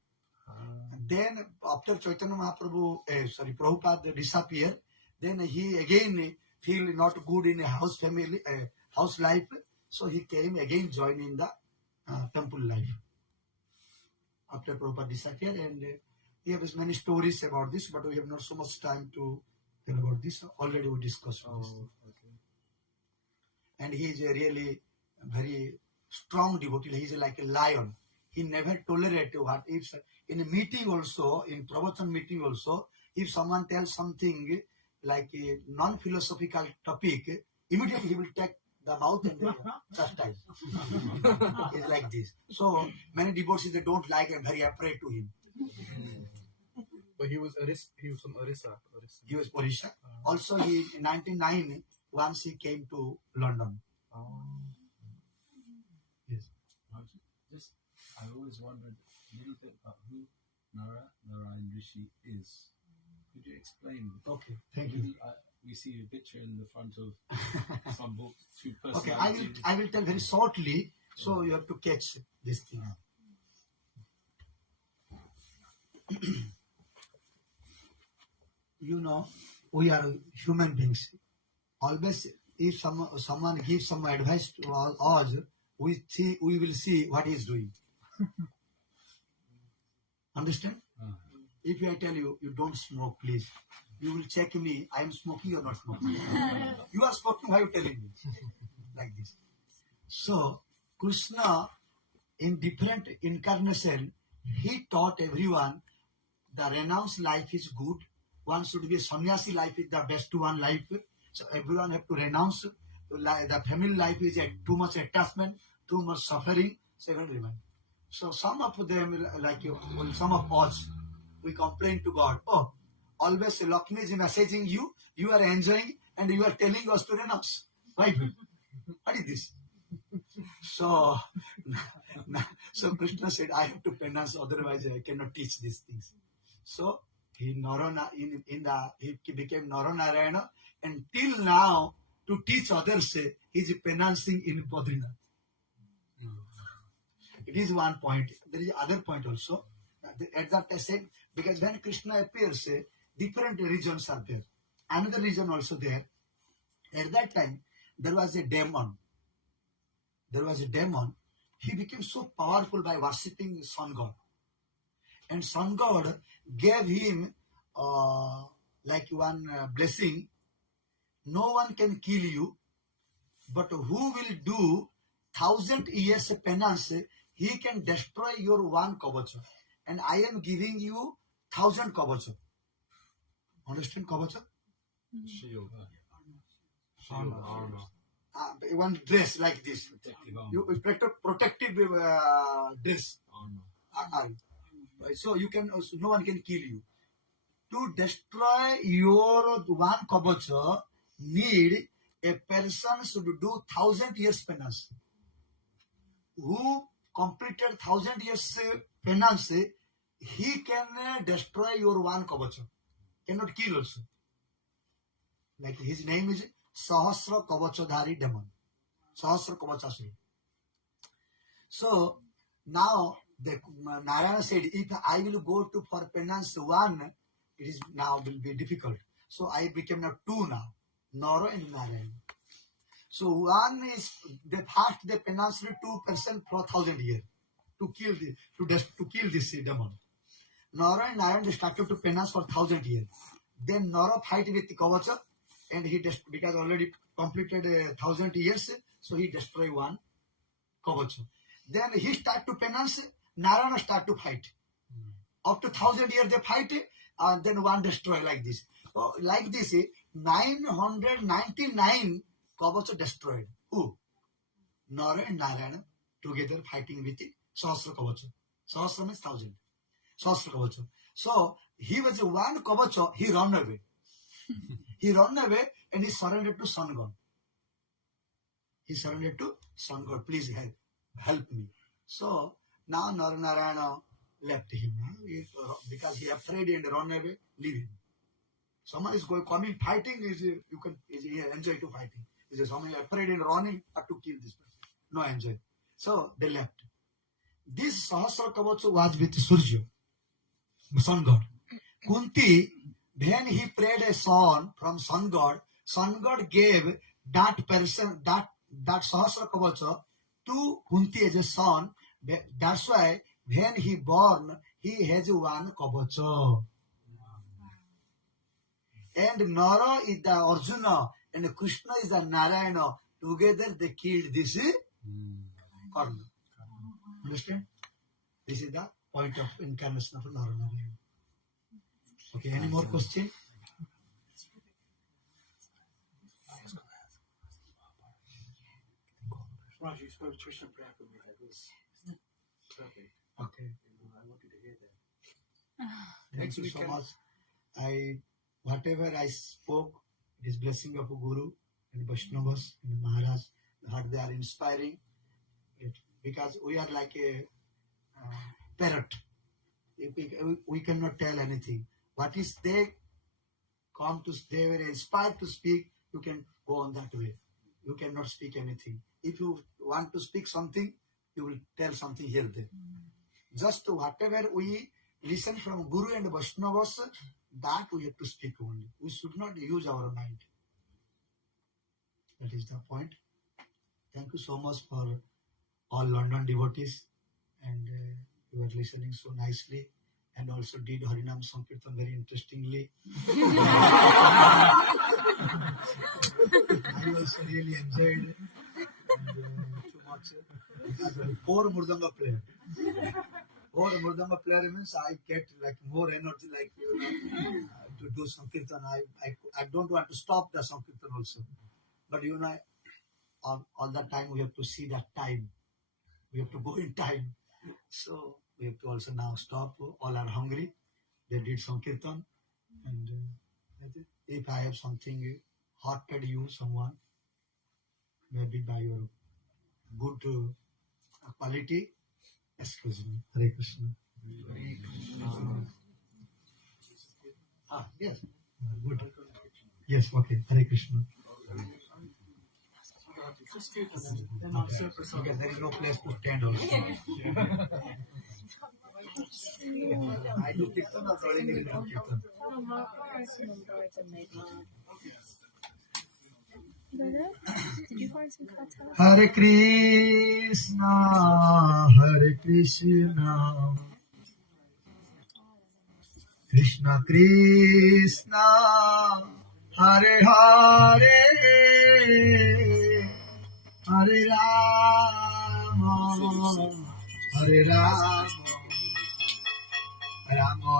And then after Chaitanya Mahaprabhu, Prabhupada disappeared, then he again feel not good in a house family, house life. So he came again joining the temple life. After Prabhupada disappeared, and we have many stories about this, but we have not so much time to tell about this. Already we discussed this. Okay. And he is a really very strong devotee. He is like a lion. He never tolerates what if in a meeting also, in Pravachan meeting also, if someone tells something like a non-philosophical topic, immediately he will take the mouth and chastise. It's like this. So many devotees they don't like and very afraid to him. But he was from Orissa. He was Orissa. Also, in 1999, once he came to London. Yes. I always wondered a little bit about who Narayan Rishi is. Could you explain? Okay, thank you. We see a picture in the front of some book, two Okay, personalities. I will tell very shortly, so you have to catch this thing. You know, we are human beings. Always, if someone gives some advice to us, we will see what he is doing. Understand? If I tell you, you don't smoke, please. You will check me, I am smoking or not smoking. You are smoking, why are you telling me? Like this. So, Krishna in different incarnation, he taught everyone the renounced life is good. One should be a sannyasi life is the best one life. So everyone have to renounce. The family life is too much attachment, too much suffering. So everyone remain. So some of them, like some of us, we complain to God. Oh, always Lakshmi is messaging you. You are enjoying and you are telling us to renounce. Why? What is this? So Krishna said, I have to penance, otherwise I cannot teach these things. So he became Naranarayana, and till now to teach others, he is penacing in Badrinath. It is one point. There is other point also. At that I said, because when Krishna appears, different regions are there. Another region also there. At that time, there was a demon. He became so powerful by worshipping sun god. And sun god gave him like one blessing. No one can kill you, but who will do 1,000 years penance, he can destroy your one kavacha. And I am giving you 1,000 kavacha. Understand kavacha? Shield. Armor. One dress like this. Protective dress. So you can also, no one can kill you. To destroy your one kavacha, need a person should do 1,000 years penance. Who completed 1,000 years penance, he can destroy your one kavacha. Cannot kill also. Like his name is Sahasra Kavachadhari Demon. Sahasra Kavachasri. So now the Narayana said, if I will go to for penance one, it is now will be difficult. So I became now two now, Nara and Narayana. So one is the first the penance 2% for 1,000 years to kill this demon. Nara and Narayana started to penance for 1,000 years. Then Nara fight with the Kavacha, and he because already completed 1,000 years, so he destroyed one Kavacha. Then he start to penance, Narayana start to fight. Up to 1,000 years they fight, and then one destroy like this. So like this, 999 Kavacha destroyed. Who? Nara and Narayana together fighting with the Sahasra Kavacha. Sahasra means 1,000. Sahasra Kavacha. So he was one Kavacha, he ran away. He ran away and he surrendered to sun god. He surrendered to sun god. Please help me. So now Narayana left him because he afraid and run away. Leave him. Someone is coming fighting. You can enjoy to fighting. Is someone afraid and running, have to kill this person. No enjoy. So they left. This Sahasra Kavacha was with Surya, sun god. Kunti, then he prayed a son from sun god. Sun god gave that person, that Sahasra Kavacha to Kunti as a son. That's why when he born, he has one Kavacha. And Nara is the Arjuna and Krishna is the Narayana. Together they killed this Karna. Understand? This is the point of incarnation of Narayana. Okay, any more question? Raj, you spoke Krishna Prabhu. That was perfect. Okay. I wanted to hear that. Thank you so much. Whatever I spoke, it is blessing of Guru and Vaishnavas and Maharaj. That they are inspiring. Because we are like a parrot. We cannot tell anything. What is they come to, they were inspired to speak, you can go on that way. You cannot speak anything. If you want to speak something, you will tell something here there. Just whatever we listen from Guru and Vaishnavas, that we have to speak only. We should not use our mind. That is the point. Thank you so much for all London devotees, and you are listening so nicely, and also did Harinam Sankirtan very interestingly. I also really enjoyed, and too much Four Murdanga player. Four Murdanga player means I get like more energy, like to do Sankirtan. I don't want to stop the Sankirtan also. But all the time we have to see that time. We have to go in time. So we have to also now stop. All are hungry. They did Sankirtan. And if I have something hearted you, someone, maybe by your good quality, excuse me. Hare Krishna. Yes. Good. Yes, okay. Hare Krishna. Okay, there is no place to stand also. I do Kirtan or rolling in Kirtan? Did you find some cartel? Hare Krishna, Hare Krishna, Krishna Krishna, Hare Hare, Hare Rama, Hare Rama, Rama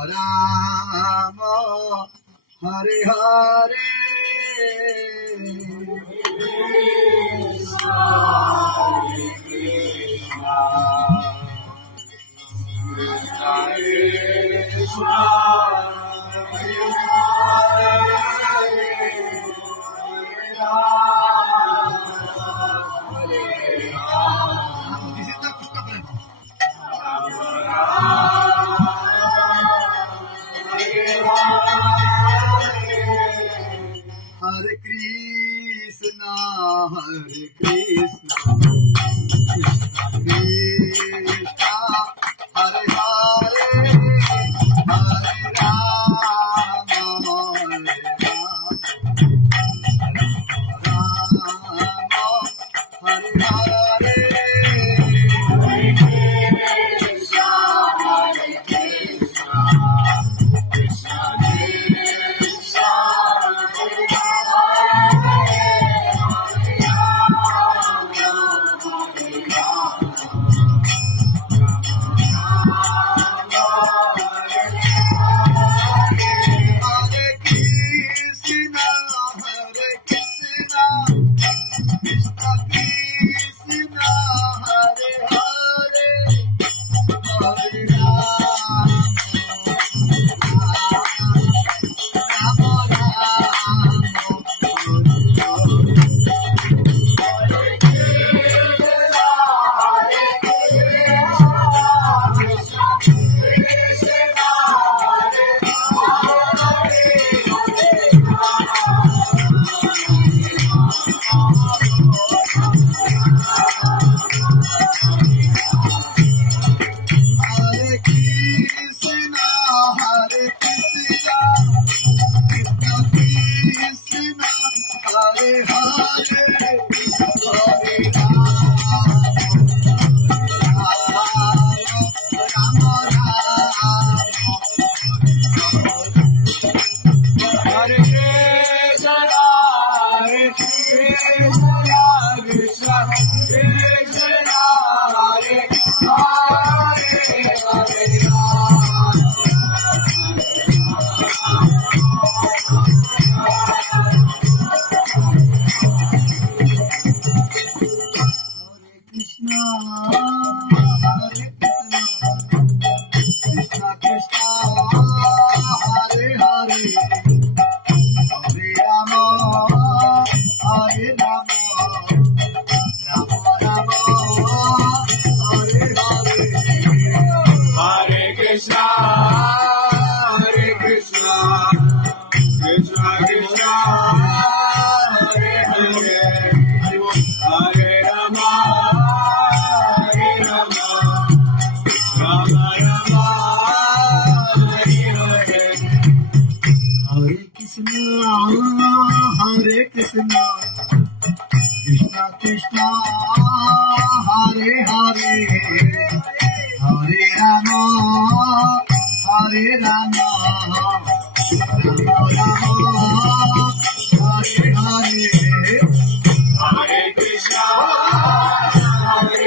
Rama, Hare Hare. Hare Krishna, Hare Krishna, Krishna Krishna, Hare Hare, Hare Rama, Hare Rama, Hare Hare. Hare Krishna, Hare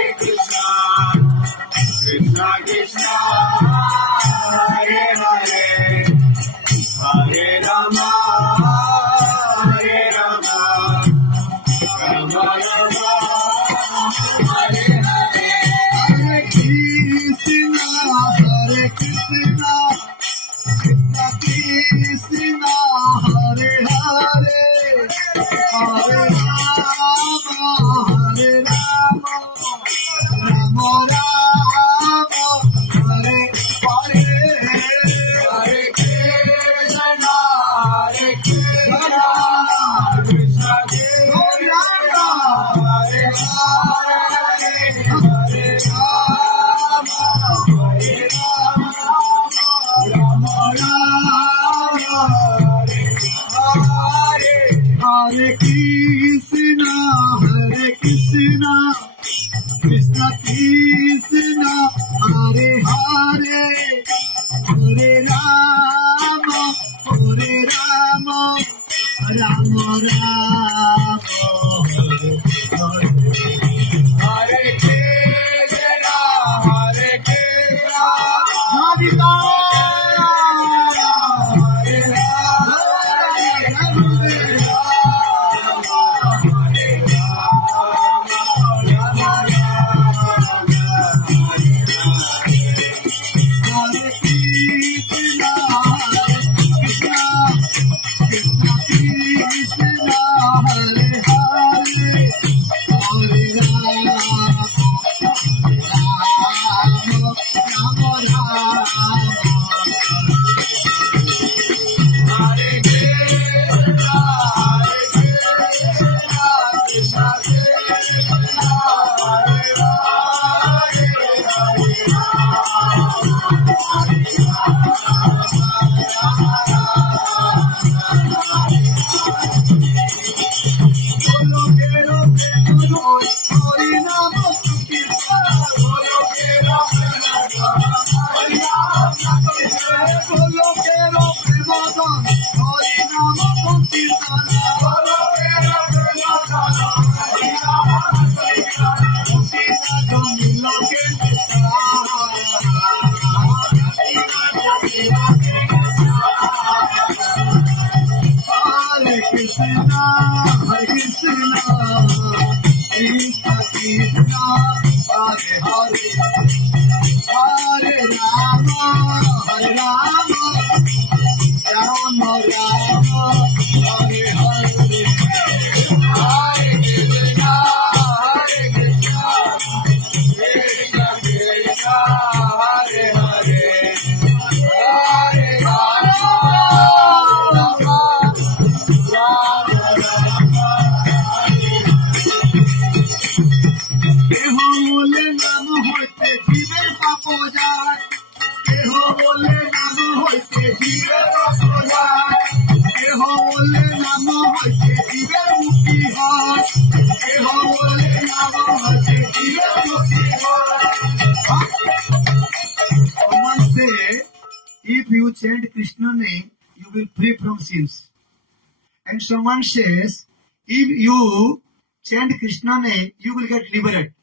And someone says, if you chant Krishna name, you will get liberated.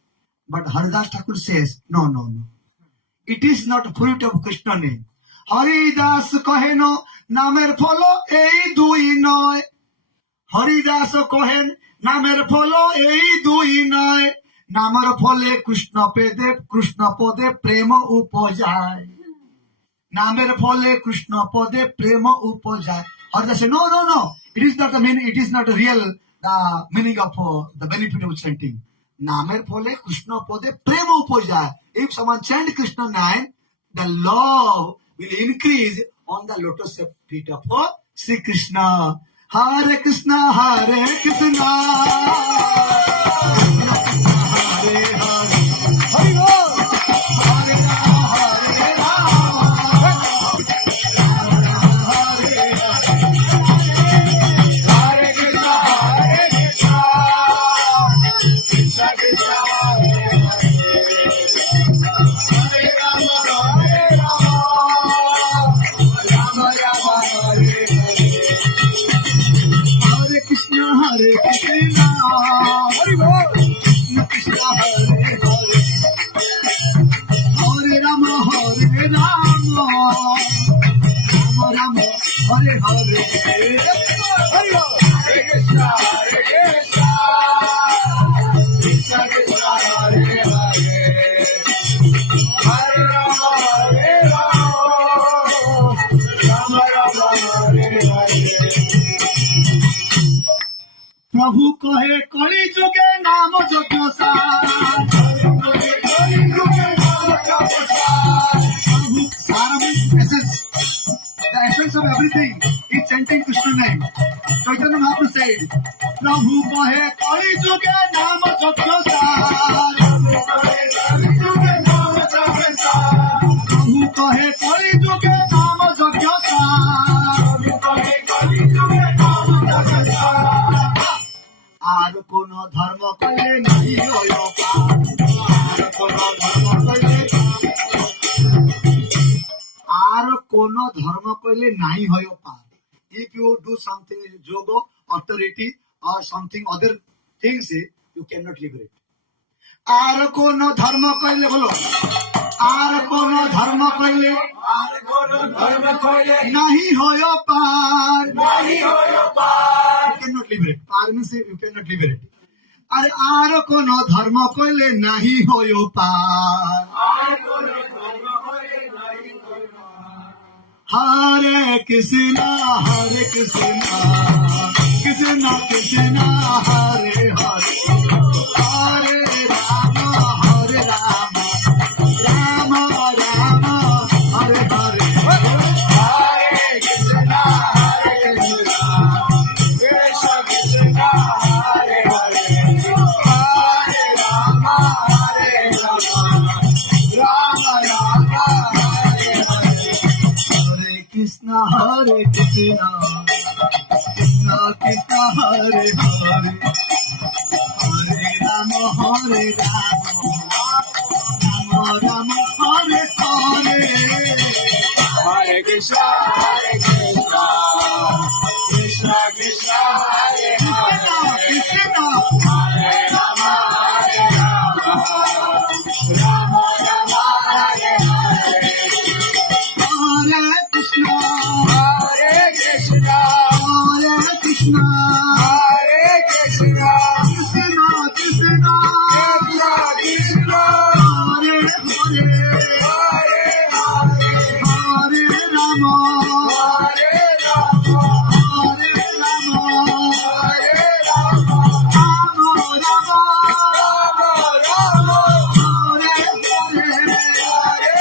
But Haridas Thakur says, no. It is not fruit of Krishna name. Haridas kaheno namer pholo ei dui noy. Haridas kahen namer pholo ei dui noy. Namar phole Krishna pode prema upajay. Namer phole Krishna pode prema upajay. Haridas says, no. It is not the meaning. It is not real the meaning of the benefit of chanting. Namer phole Krishna pode prema upajay. If someone chant Krishna name, the love will increase on the lotus feet of Sri Krishna. Hare Krishna, Hare Krishna. Hare Hare Krishna, Hare Krishna. কলি যুগে নাম যজ্ঞ সার The essence of everything is chanting Krishna name. Chaitanya Mahaprabhu said, Prabhu kahe kali juge naam jagya sar. Prabhu kahe kali juge naam jagya sar. আর কোন ধর্ম কইলে নাই হয় পার। আর কোন ধর্ম কইলে নাই হয় পার। If you do something in yoga, authority or something other things, you cannot liberate. আর কোন ধর্ম কইলে বলো, আর কোন ধর্ম কইলে নাহি হয় পার। You cannot liberate. Per means you cannot liberate. আর কোন ধর্ম কইলে নাহি হয় পার। হরে কৃষ্ণ হরে কৃষ্ণ কৃষ্ণ কৃষ্ণ হরে হরে হরে রাম হরে রাম রাম রাম হরে হরে হরে কৃষ্ণ কৃষ্ণ কৃষ্ণ হরে হরে হরে রাম হরে রাম রাম রাম হরে হরে হরে কৃষ্ণ হরে কৃষ্ণ কৃষ্ণ কৃষ্ণ হরে হরে হরে রাম হরে রাম রাম রাম হরে হরে হরে কৃষ্ণ কৃষ্ণ কৃষ্ণ হরে হরে কৃষ্ণ হরে রাম হরে রাম রাম রাম হরে হরে হরে কৃষ্ণ হরে কৃষ্ণ হরে কৃষ্ণ হরে কৃষ্ণ কৃষ্ণ কৃষ্ণ কৃষ্ণ হরে হরে হরে হরে হরে রাম হরে রাম হরে রাম হরে রাম রাম রাম রাম হরে হরে হরে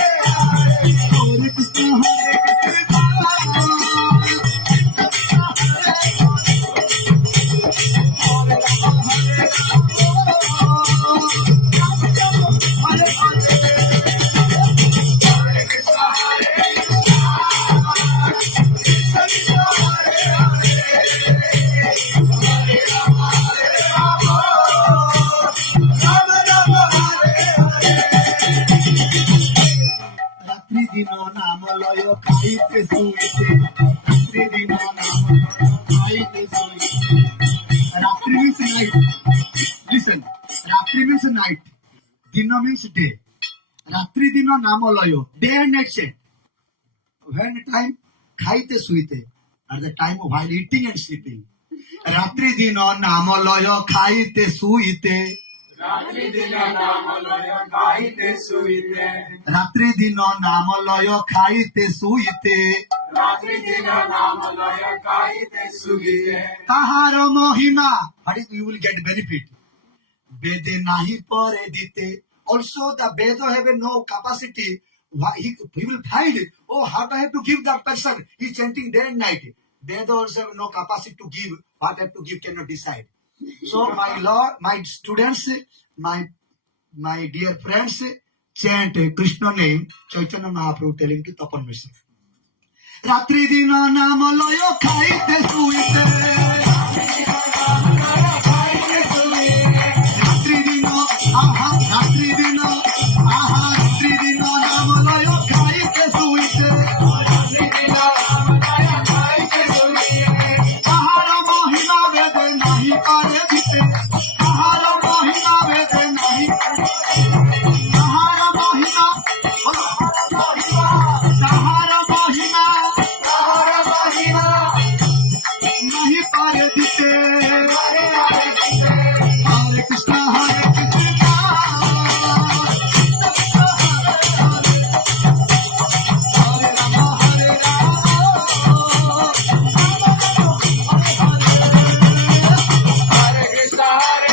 হরে কৃষ্ণ হরে রাত্রি দিন নাম লয় খাইতে শুইতে রাত্রি দিন নাম খাইতে শুইতে রাত্রি means night. Listen, রাত্রি means night. দিন means day. রাত্রি দিন নাম লয় day and night set. When time খাইতে শুইতে at the time of while eating and sleeping. রাত্রি দিন নাম লয় খাইতে শুইতে রাত্রি দিন নাম লয় খাইতে শুইতে রাত্রি দিন নাম লয় খাইতে শুইতে রাত্রি দিন নাম লয় খাইতে শুইতে তাহার মহিমা what is you will get benefit বেদে নাহি পরে দিতে also the Veda have no capacity he will find oh how I have to give that person he chanting day and night Veda also have no capacity to give what I have to give cannot decide. So my Lord, my students, my dear friends, chant Krishna name. Chaitanya Mahaprabhu telling to Tapan Mishra. Ratri dina naam loyo khaite suite. Ratri dina aha, ratri dina aha, ratri dina naam loyo khaite suite. Ratri dina naam loyo khaite suite. Ahara mohina vede nahi pare dite. Ahara mohina vede nahi. Ahara mohina. Ahara mohina. Ahara mohina. Nahi pare dite. Hare Krishna, Hare Krishna. Hare Rama, Hare Rama. Hare Krishna, Hare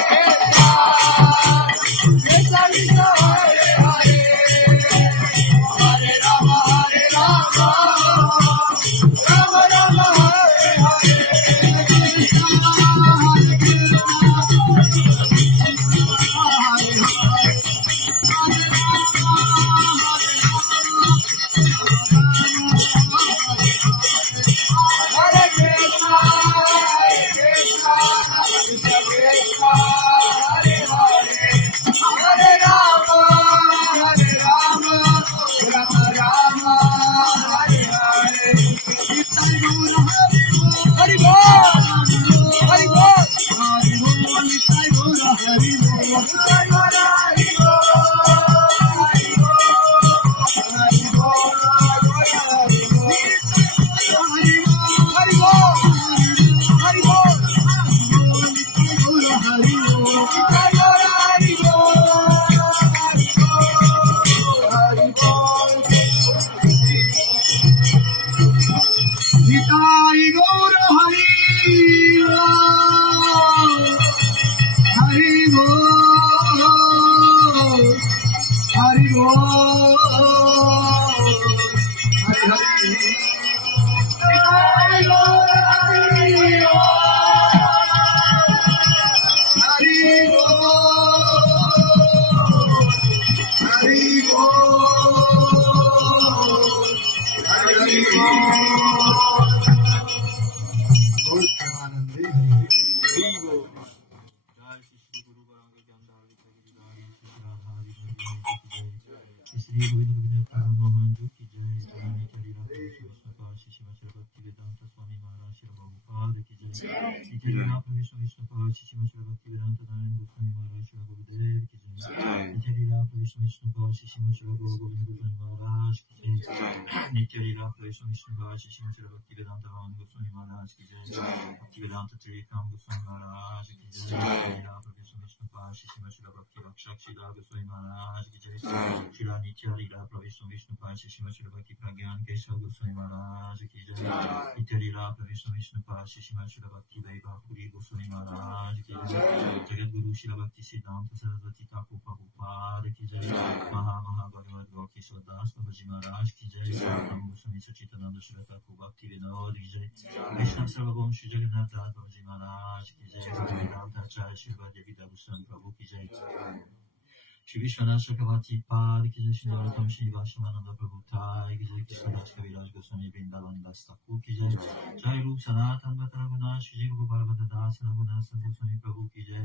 Shri Vishwanath Chakravarti Pad ki jai, Shri Narottam Srinivasananda Prabhu Thai ki jai, Krishna Das Kaviraj Goswami Vrindavan Das Thakur ki jai, Jai Rup Sanatan Bhattravana Shri Rupa Bhargavata Das Navunasa Goswami Prabhu ki jai,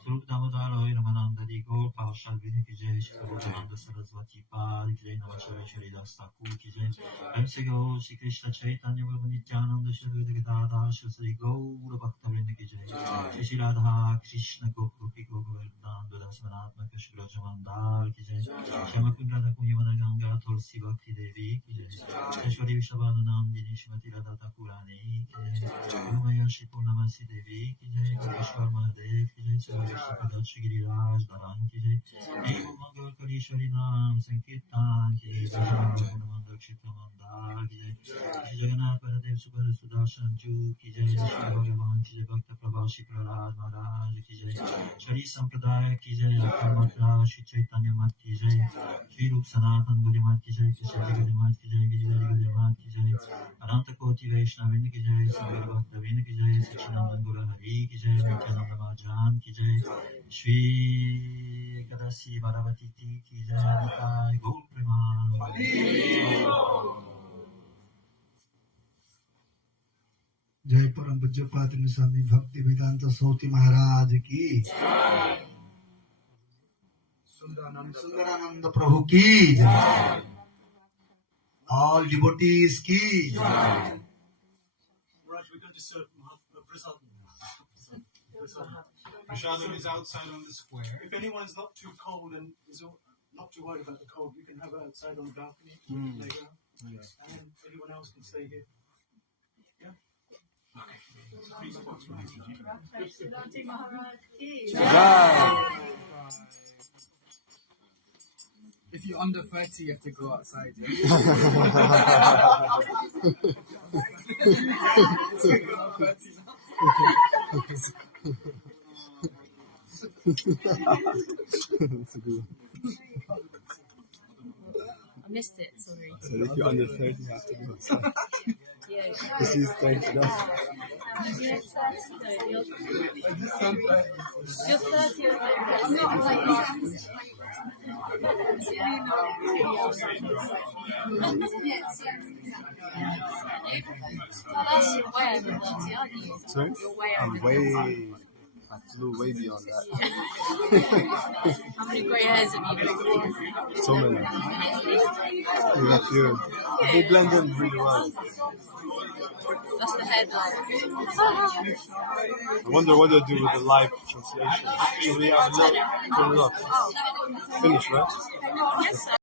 Surup Damodar Roy Ramananda Di Gaur Paushal Vini ki jai, Shri Gauravananda Sarasvati Pad ki jai, Navashara Shri Das Thakur ki jai, Ramse Gaur Shri Krishna Chaitanya Prabhu Nityananda Shri Advaita Gadadhar Shri Gaura Bhaktavrinda ki jai, Shri Radha Krishna Gopi Govardhana Das Manatmaka Shri Mandar ki jai, Shama Kundana Kunyamana Ganga Tulsi Bhakti Devi ki jai, Shri Vishabhanu Nandini Shrimati Radha Thakurani ki jai, Umaya Shri Purnamasi Devi ki jai, Gurveshwar Mahadev ki jai, Shri Sripad Shri Giriraj Dharan ki jai, Nemo Mangal Kali Shri Nam Sankirtan ki jai, Shri Mandar Kshitra Mandar ki jai, Shri Jagannath Baladev Subhar Sudarshan Ju ki jai, Shri Bhagavan ki jai, Bhakta Prabha Shri Prahlad Maharaj ki jai, Shri Sampradaya ki jai, Akar Shri Chaitanya Mat ki jai, Shri Rup Sanatan Guri Mat ki jai, Shri Giri Mat ki jai, Giri Giri Mat ki jai, Ananta Koti Vaishnavind ki jai, Shri Bhakta Vind ki jai, Shri Chinandan Gura Hari ki jai, Nityananda Mahajan ki jai, Shri Kadasi Bharavati ki jai, Nitai Gaur Preman. जय परम पूज्य पात्र स्वामी भक्ति वेदांत सौती महाराज की, सुंदरानंद प्रभु की, all devotees की. Maharaj, we're going to serve prasadam. Prasadam is outside on the square. If anyone's not too cold and is not too worried about the cold, we can have it outside on the balcony. Playground. Yes. And anyone else can stay here. Yeah? Okay. Srauti Maharaj ki. If you're under 30, you have to go outside. I missed it, sorry. So if you're under 30, you have to go outside. Yeah. This is 30 now. You're 30 though. You're 30. I'm not like Sorry? I'm way... I flew way beyond that. How many grey hairs have you got? So many. Yeah, a few. They blend in really well. That's the headline. I wonder what they'll do with the live translation. So we have no... Finish, right? Yes, sir.